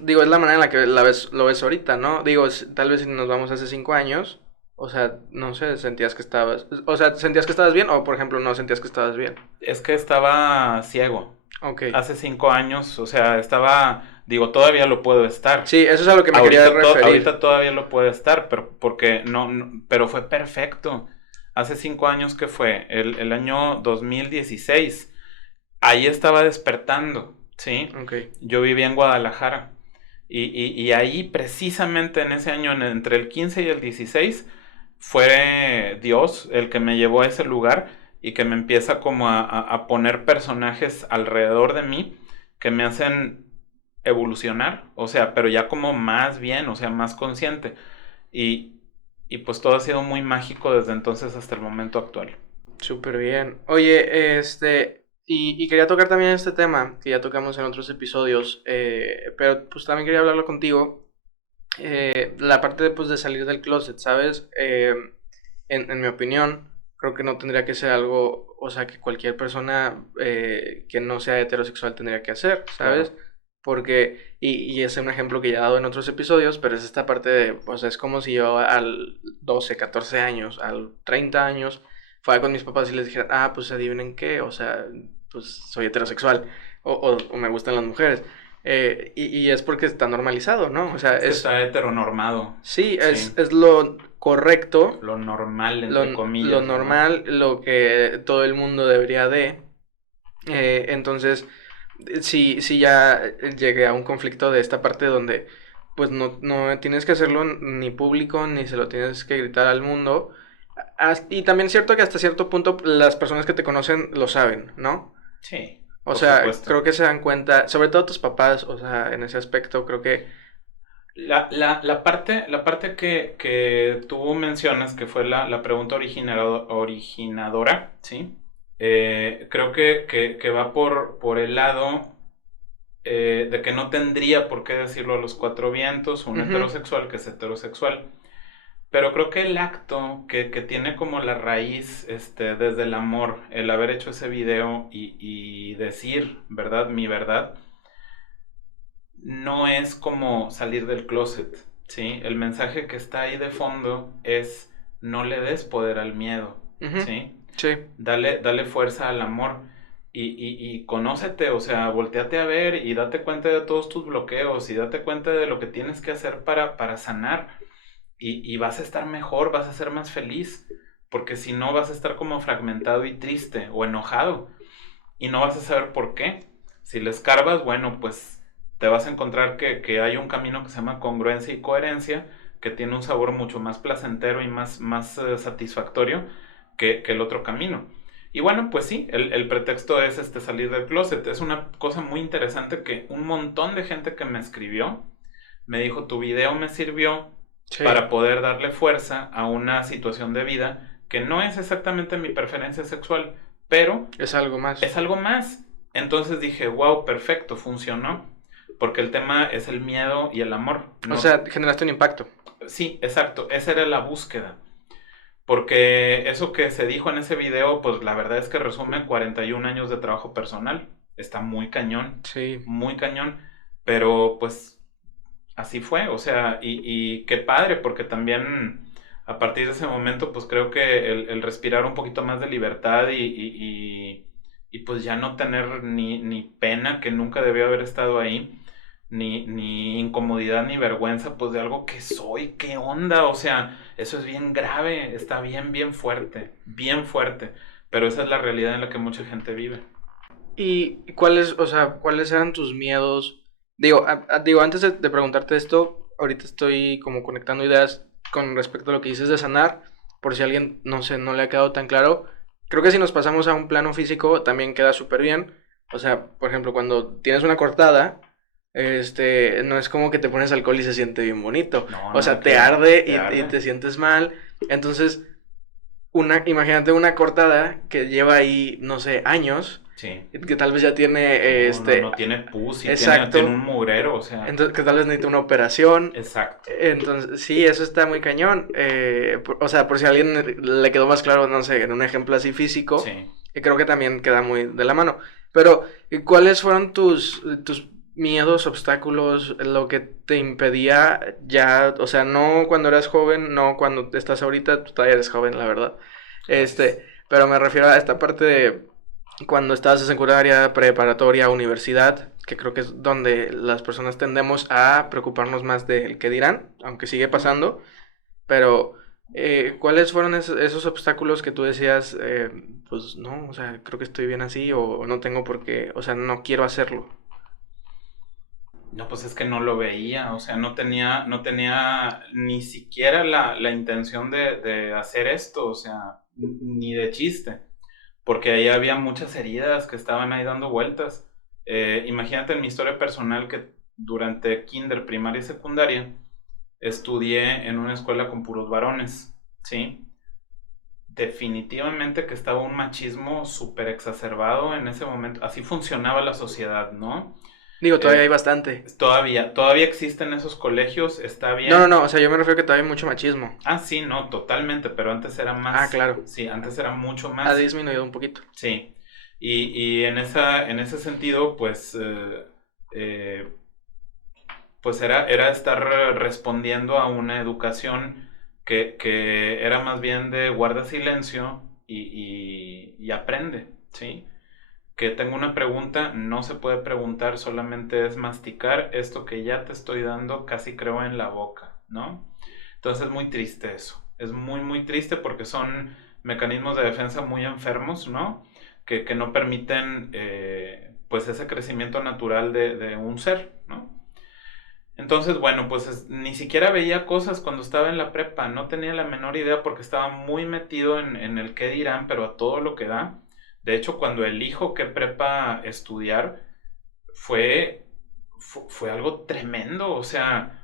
digo, es la manera en la que lo ves ahorita, ¿no? Digo, tal vez si nos vamos hace 5 años, o sea, no sé, sentías que estabas bien o, por ejemplo, no sentías que estabas bien. Es que estaba ciego. Ok. Hace 5 años, o sea, digo, todavía lo puedo estar. Sí, eso es a lo que me quería referir. Ahorita todavía lo puedo estar, pero porque pero fue perfecto. Hace 5 años que fue, el año 2016, ahí estaba despertando, ¿sí? Ok. Yo vivía en Guadalajara. Y ahí, precisamente en ese año, entre el 15 y el 16, fue Dios el que me llevó a ese lugar y que me empieza como a poner personajes alrededor de mí que me hacen evolucionar, o sea, pero ya como más bien, o sea, más consciente. Y, y pues todo ha sido muy mágico desde entonces hasta el momento actual. Súper bien. Oye, y quería tocar también este tema que ya tocamos en otros episodios, pero pues también quería hablarlo contigo. La parte de, pues, de salir del closet, ¿sabes? En mi opinión, creo que no tendría que ser algo, o sea, que cualquier persona que no sea heterosexual tendría que hacer, ¿sabes? Claro. Porque, y es un ejemplo que ya he dado en otros episodios, pero es esta parte de, o sea, es como si yo al 12 14 años, al 30 años, fuera con mis papás y les dijera, pues adivinen qué, o sea, pues soy heterosexual, o me gustan las mujeres. Y es porque está normalizado, ¿no? O sea, Es que está heteronormado, sí, sí. es lo correcto, Lo normal, lo, entre lo comillas, ¿verdad? normal, lo que todo el mundo debería de. Entonces, si ya llegué a un conflicto de esta parte donde pues no tienes que hacerlo ni público, ni se lo tienes que gritar al mundo. Y también es cierto que hasta cierto punto las personas que te conocen lo saben, ¿no? Sí, O por sea, supuesto. creo que se dan cuenta, sobre todo tus papás, o sea, en ese aspecto creo que... La parte que tú mencionas, que fue la pregunta originadora, ¿sí? Creo que va por el lado de que no tendría por qué decirlo a los cuatro vientos, un Ujú, heterosexual que es heterosexual. Pero creo que el acto que tiene como la raíz desde el amor, el haber hecho ese video y decir, ¿verdad? Mi verdad, no es como salir del closet, ¿sí? El mensaje que está ahí de fondo es no le des poder al miedo, ujú, ¿sí? sí, Dale fuerza al amor y conócete, o sea, volteate a ver y date cuenta de todos tus bloqueos y date cuenta de lo que tienes que hacer para sanar y vas a estar mejor, vas a ser más feliz, porque si no vas a estar como fragmentado y triste o enojado y no vas a saber por qué. Si le escarbas, bueno, pues te vas a encontrar que hay un camino que se llama congruencia y coherencia, que tiene un sabor mucho más placentero y más satisfactorio que el otro camino. Y bueno, pues sí, el pretexto es salir del closet. Es una cosa muy interesante que un montón de gente que me escribió me dijo, tu video me sirvió sí, para poder darle fuerza a una situación de vida que no es exactamente mi preferencia sexual, pero es algo más. es algo más. Entonces dije, wow, perfecto, funcionó. Porque el tema es el miedo y el amor. O No, sea, generaste un impacto. sí, exacto, esa era la búsqueda. Porque eso que se dijo en ese video, pues la verdad es que resume 41 años de trabajo personal. Está Sí, muy cañón, pero pues así fue, o sea, y qué padre, porque también a partir de ese momento, pues creo que el respirar un poquito más de libertad y pues ya no tener ni pena, que nunca debió haber estado ahí, ni incomodidad ni vergüenza, pues de algo que soy, qué onda, o sea, eso es bien grave, está bien fuerte, pero esa es la realidad en la que mucha gente vive. ¿y cuáles, o sea, cuáles eran tus miedos? Digo, digo, antes de preguntarte esto, ahorita estoy como conectando ideas con respecto a lo que dices de sanar, por si a alguien, no sé, no le ha quedado tan claro. Creo que si nos pasamos a un plano físico también queda súper bien. O sea, por ejemplo, cuando tienes una cortada, no es como que te pones alcohol y se siente bien bonito. No, O nada sea, que te ver, arde te y arde. te sientes mal. Entonces, imagínate una cortada que lleva ahí, no sé, años, Sí. que tal vez ya tiene, No tiene pus y tiene un exacto, mugrero, o sea, entonces que tal vez necesita una operación. exacto. Entonces, sí, eso está muy cañón. O sea, por si a alguien le quedó más claro, no sé, en un ejemplo así físico, Sí. que creo que también queda muy de la mano. Pero, ¿cuáles fueron tus miedos, obstáculos, lo que te impedía ya, o sea, no cuando eras joven, no cuando estás ahorita, tú todavía eres joven, la verdad. Gracias. Pero me refiero a esta parte de cuando estás en secundaria, preparatoria, universidad, que creo que es donde las personas tendemos a preocuparnos más del que dirán, aunque sigue pasando, pero ¿cuáles fueron esos obstáculos que tú decías, pues no, o sea, creo que estoy bien así o no tengo por qué, o sea, no quiero hacerlo? No, pues es que no lo veía, o sea, no tenía ni siquiera la intención de hacer esto, o sea, ni de chiste, porque ahí había muchas heridas que estaban ahí dando vueltas. Imagínate en mi historia personal que durante kinder, primaria y secundaria estudié en una escuela con puros varones, ¿sí? Definitivamente que estaba un machismo súper exacerbado en ese momento. Así funcionaba la sociedad, ¿no? Digo, todavía hay Eh, bastante. todavía existen esos colegios, está No, no, bien. no, o sea, yo me refiero que todavía hay mucho machismo. Ah, sí, no, totalmente, pero antes era Ah, más. claro, Sí, antes era mucho ha más. disminuido un poquito. Sí. Y en ese sentido, pues, eh, pues era estar respondiendo a una educación que era más bien de guarda silencio y aprende, ¿sí? que tengo una pregunta, no se puede preguntar, solamente es masticar esto que ya te estoy dando, casi creo en la boca, ¿no? Entonces es muy triste eso, es muy, muy triste porque son mecanismos de defensa muy enfermos, ¿no? Que no permiten, pues, ese crecimiento natural de un ser, ¿no? Entonces, bueno, pues ni siquiera veía cosas cuando estaba en la prepa, no tenía la menor idea porque estaba muy metido en el qué dirán, pero a todo lo que da. De hecho, cuando elijo qué prepa estudiar, fue, fue algo tremendo, o sea,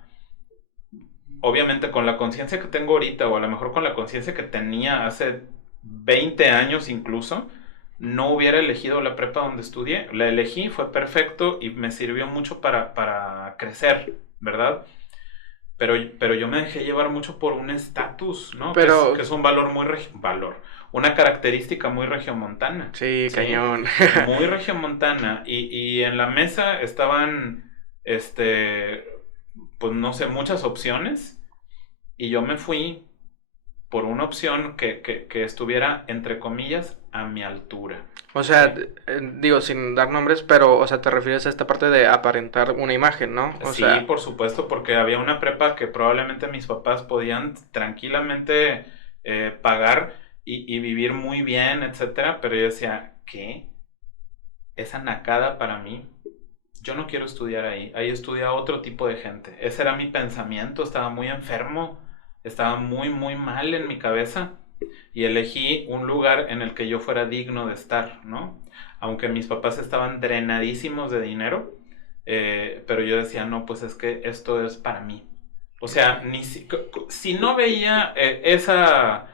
obviamente con la conciencia que tengo ahorita, o a lo mejor con la conciencia que tenía hace 20 años incluso, no hubiera elegido la prepa donde estudié. La elegí, fue perfecto y me sirvió mucho para crecer, ¿verdad? Pero yo me dejé llevar mucho por un estatus, ¿no? Que Pero, es un valor muy valor, una característica muy regiomontana, sí, ¿sí? cañón. Muy regiomontana. Y en la mesa estaban, pues no sé, muchas opciones. Y yo me fui por una opción que estuviera, entre comillas, a mi altura, O ¿sí? sea, digo, sin dar nombres, pero, o sea, te refieres a esta parte de aparentar una imagen, ¿no? O Sí, sea, por supuesto, porque había una prepa que probablemente mis papás podían tranquilamente pagar y vivir muy bien, etcétera, pero yo decía, ¿qué? Esa nacada para mí. Yo no quiero estudiar ahí. Ahí estudia otro tipo de gente. Ese era mi pensamiento. Estaba muy enfermo. Estaba muy, muy mal en mi cabeza. Y elegí un lugar en el que yo fuera digno de estar, ¿no? Aunque mis papás estaban drenadísimos de dinero, pero yo decía, no, pues es que esto es para mí. O sea, si no veía esa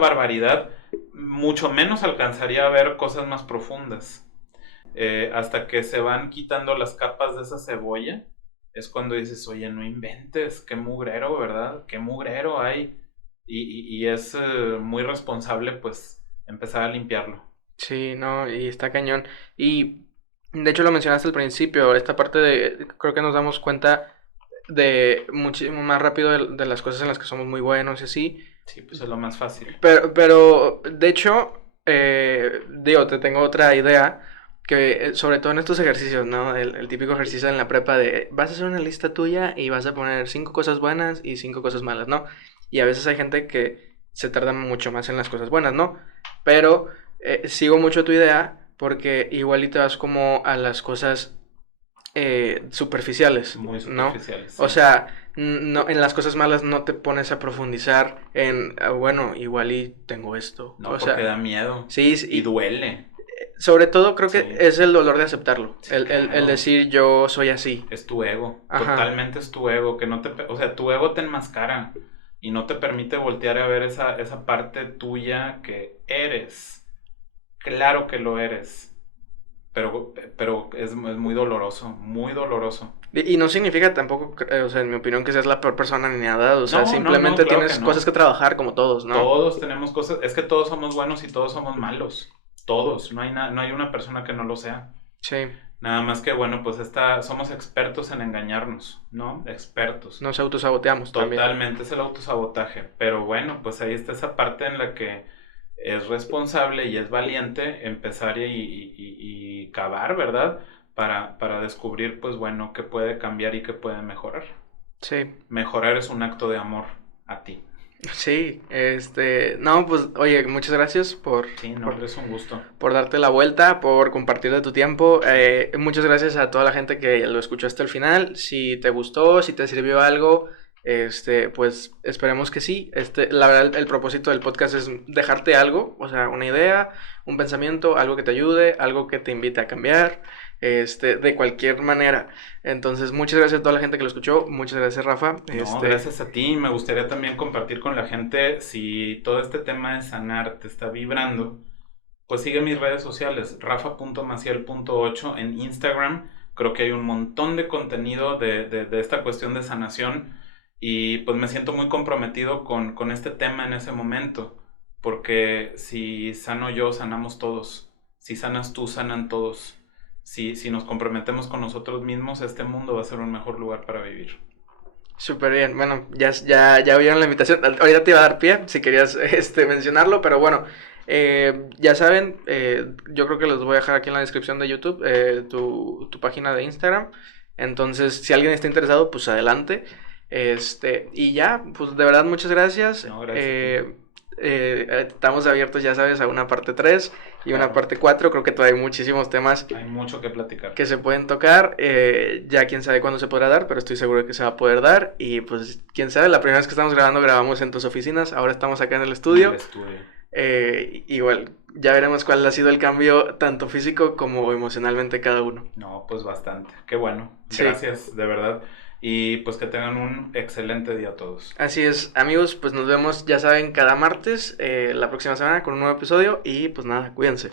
barbaridad, mucho menos alcanzaría a ver cosas más profundas. Hasta que se van quitando las capas de esa cebolla, es cuando dices, oye, no inventes, qué mugrero, ¿verdad? Qué mugrero hay. Y es muy responsable, pues, empezar a limpiarlo. sí, no, y está cañón. Y de hecho lo mencionaste al principio, esta parte de, creo que nos damos cuenta de muchísimo más rápido de las cosas en las que somos muy buenos y así. Sí, pues es lo más fácil. Pero de hecho, digo, te tengo otra idea, que sobre todo en estos ejercicios, ¿no? El típico ejercicio en la prepa de, vas a hacer una lista tuya y vas a poner 5 cosas buenas y 5 cosas malas, ¿no? Y a veces hay gente que se tarda mucho más en las cosas buenas, ¿no? Pero sigo mucho tu idea porque igual y te vas como a las cosas superficiales, Muy ¿no? superficiales, O sí. sea, no, en las cosas malas no te pones a profundizar en, bueno, igual y tengo esto. No, O porque sea, da miedo sí, y sí, duele. sobre todo creo que Sí, es el dolor de aceptarlo. sí, El claro. decir yo soy así. Es tu ego. Ajá. Totalmente es tu ego. Que no te, o sea, tu ego te enmascara y no te permite voltear a ver esa parte tuya que eres. Claro que lo eres. Pero es muy doloroso, muy doloroso. Y no significa tampoco, o sea, en mi opinión, que seas la peor persona ni nada. O sea, No, no, no, simplemente claro que tienes cosas no. que trabajar como todos, ¿no? Todos tenemos cosas, es que todos somos buenos y todos somos malos. Todos, no hay una persona que no lo sea. Sí, Nada más que, bueno, pues somos expertos en engañarnos, ¿no? Expertos. nos autosaboteamos también. Totalmente es el autosabotaje. Pero bueno, pues ahí está esa parte en la que es responsable y es valiente empezar y cavar, ¿verdad? Para descubrir, pues bueno, qué puede cambiar y qué puede mejorar. Sí. Mejorar es un acto de amor a ti. Sí, no, pues, oye, muchas gracias Sí, no, por, hombre, es un gusto. por darte la vuelta, por compartir de tu tiempo. Muchas gracias a toda la gente que lo escuchó hasta el final. Si te gustó, si te sirvió algo, pues esperemos que sí. La verdad, el propósito del podcast es dejarte algo, o sea, una idea, un pensamiento, algo que te ayude, algo que te invite a cambiar, de cualquier manera. Entonces, muchas gracias a toda la gente que lo escuchó. Muchas gracias, Rafa. No, gracias a ti. Me gustaría también compartir con la gente si todo este tema de sanar te está vibrando. Pues sigue mis redes sociales, rafa.maciel.8 en Instagram. Creo que hay un montón de contenido de esta cuestión de sanación y pues me siento muy comprometido con este tema en ese momento, porque si sano yo, sanamos todos. Si sanas tú, sanan todos. Si nos comprometemos con nosotros mismos, este mundo va a ser un mejor lugar para vivir. Súper bien, bueno, ya oyeron la invitación. Ahorita te iba a dar pie si querías mencionarlo, pero bueno, Ya saben, yo creo que les voy a dejar aquí en la descripción de YouTube tu página de Instagram. Entonces, si alguien está interesado, pues adelante. Y ya, pues de verdad, muchas gracias. No, gracias a ti. Estamos abiertos, ya sabes, a una parte 3 y una Claro. parte 4. Creo que todavía hay muchísimos temas Hay mucho que platicar. que se pueden tocar. Ya quién sabe cuándo se podrá dar, pero estoy seguro de que se va a poder dar. Y pues quién sabe, la primera vez que estamos grabando, grabamos en tus oficinas. Ahora estamos acá en el En estudio. el estudio. Igual, ya veremos cuál ha sido el cambio, tanto físico como emocionalmente cada uno. No, pues bastante. Qué bueno. Sí, Gracias, de verdad. Y pues que tengan un excelente día todos. así es, amigos, pues nos vemos, ya saben, cada martes, la próxima semana con un nuevo episodio. Y pues nada, cuídense.